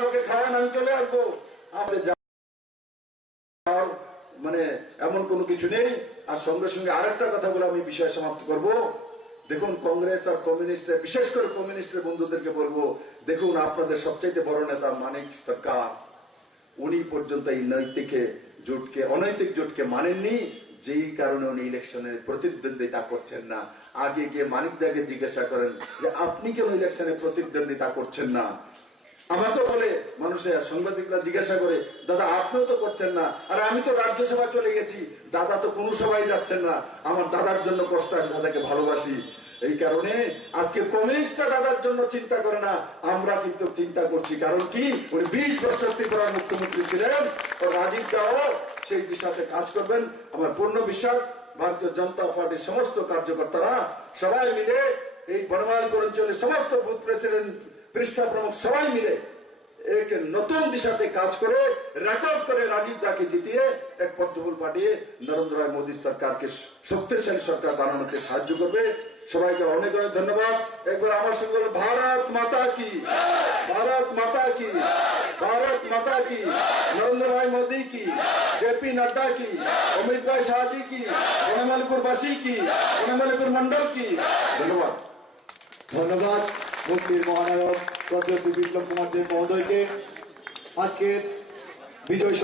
আমাকে খাওয়ান, আমি চলে আসবো। আমাদের মানে এমন কোনো কিছু নেই। আর সঙ্গে সঙ্গে আরেকটা কথা বলে আমি বিষয় সমাপ্ত করব। দেখুন, কংগ্রেস আর কমিউনিস্টের, বিশেষ করে কমিউনিস্টের বন্ধুদেরকে বলবো, দেখুন আপনাদের সবচেয়ে বড় নেতা মানিক সরকার, উনি পর্যন্ত এই অনৈতিক জোটকে মানেননি, যেই কারণে উনি ইলেকশনে প্রতিদ্বন্দ্বিতা করছেন না। আগে গিয়ে মানিকদাকে জিজ্ঞাসা করেন যে আপনি কেন ইলেকশনে প্রতিদ্বন্দ্বিতা করছেন না। আমাকে বলে মানুষের, সাংবাদিকরা জিজ্ঞাসা করে, দাদা আপনিও তো করছেন না, আর আমি তো রাজ্যসভা চলে গেছি, দাদা তো কোনো সভায় যাচ্ছেন না। আমার দাদার জন্য কষ্ট, আমি দাদাকে ভালোবাসি। এই কারণে আজকে কমিউনিস্টরা দাদার জন্য চিন্তা করে না, আমরা কিন্তু চিন্তা করছি। কারণ কি, উনি 20 বছর ত্রিপুরার মুখ্যমন্ত্রী ছিলেন, ও রাজীব দাও সেই দিশাতে কাজ করবেন। আমার পূর্ণ বিশ্বাস ভারতীয় জনতা পার্টির সমস্ত কার্যকর্তারা সবাই মিলে এই বনমালীপুর অঞ্চলের সমস্ত বুথ প্রেসিডেন্ট, পৃষ্ঠা প্রমুখ সবাই মিলে এক নতুন দিশাতে কাজ করে রেকর্ড করে রাজীব দাকে জিতিয়ে এক পদ্মফুল পাঠিয়ে নরেন্দ্র মোদী সরকারকে শক্তিশালী সরকার বানানোতে সাহায্য করবে। সবাইকে অনেক অনেক ধন্যবাদ। একবার আমার সঙ্গে ভারত মাতা কি, ভারত মাতা কি, ভারত মাতা কি, নরেন্দ্র ভাই মোদী কি, জেপি নড্ডা কি, অমিত ভাই শাহজি কি, বনমালীপুরবাসী কি, বনমালীপুর মন্ডল কি। ধন্যবাদ। ধন্যবাদ মুক্তির মহানায়ক প্রতিশ্রী বিপ্লব কুমার দেব মহোদয়কে আজকের বিজয়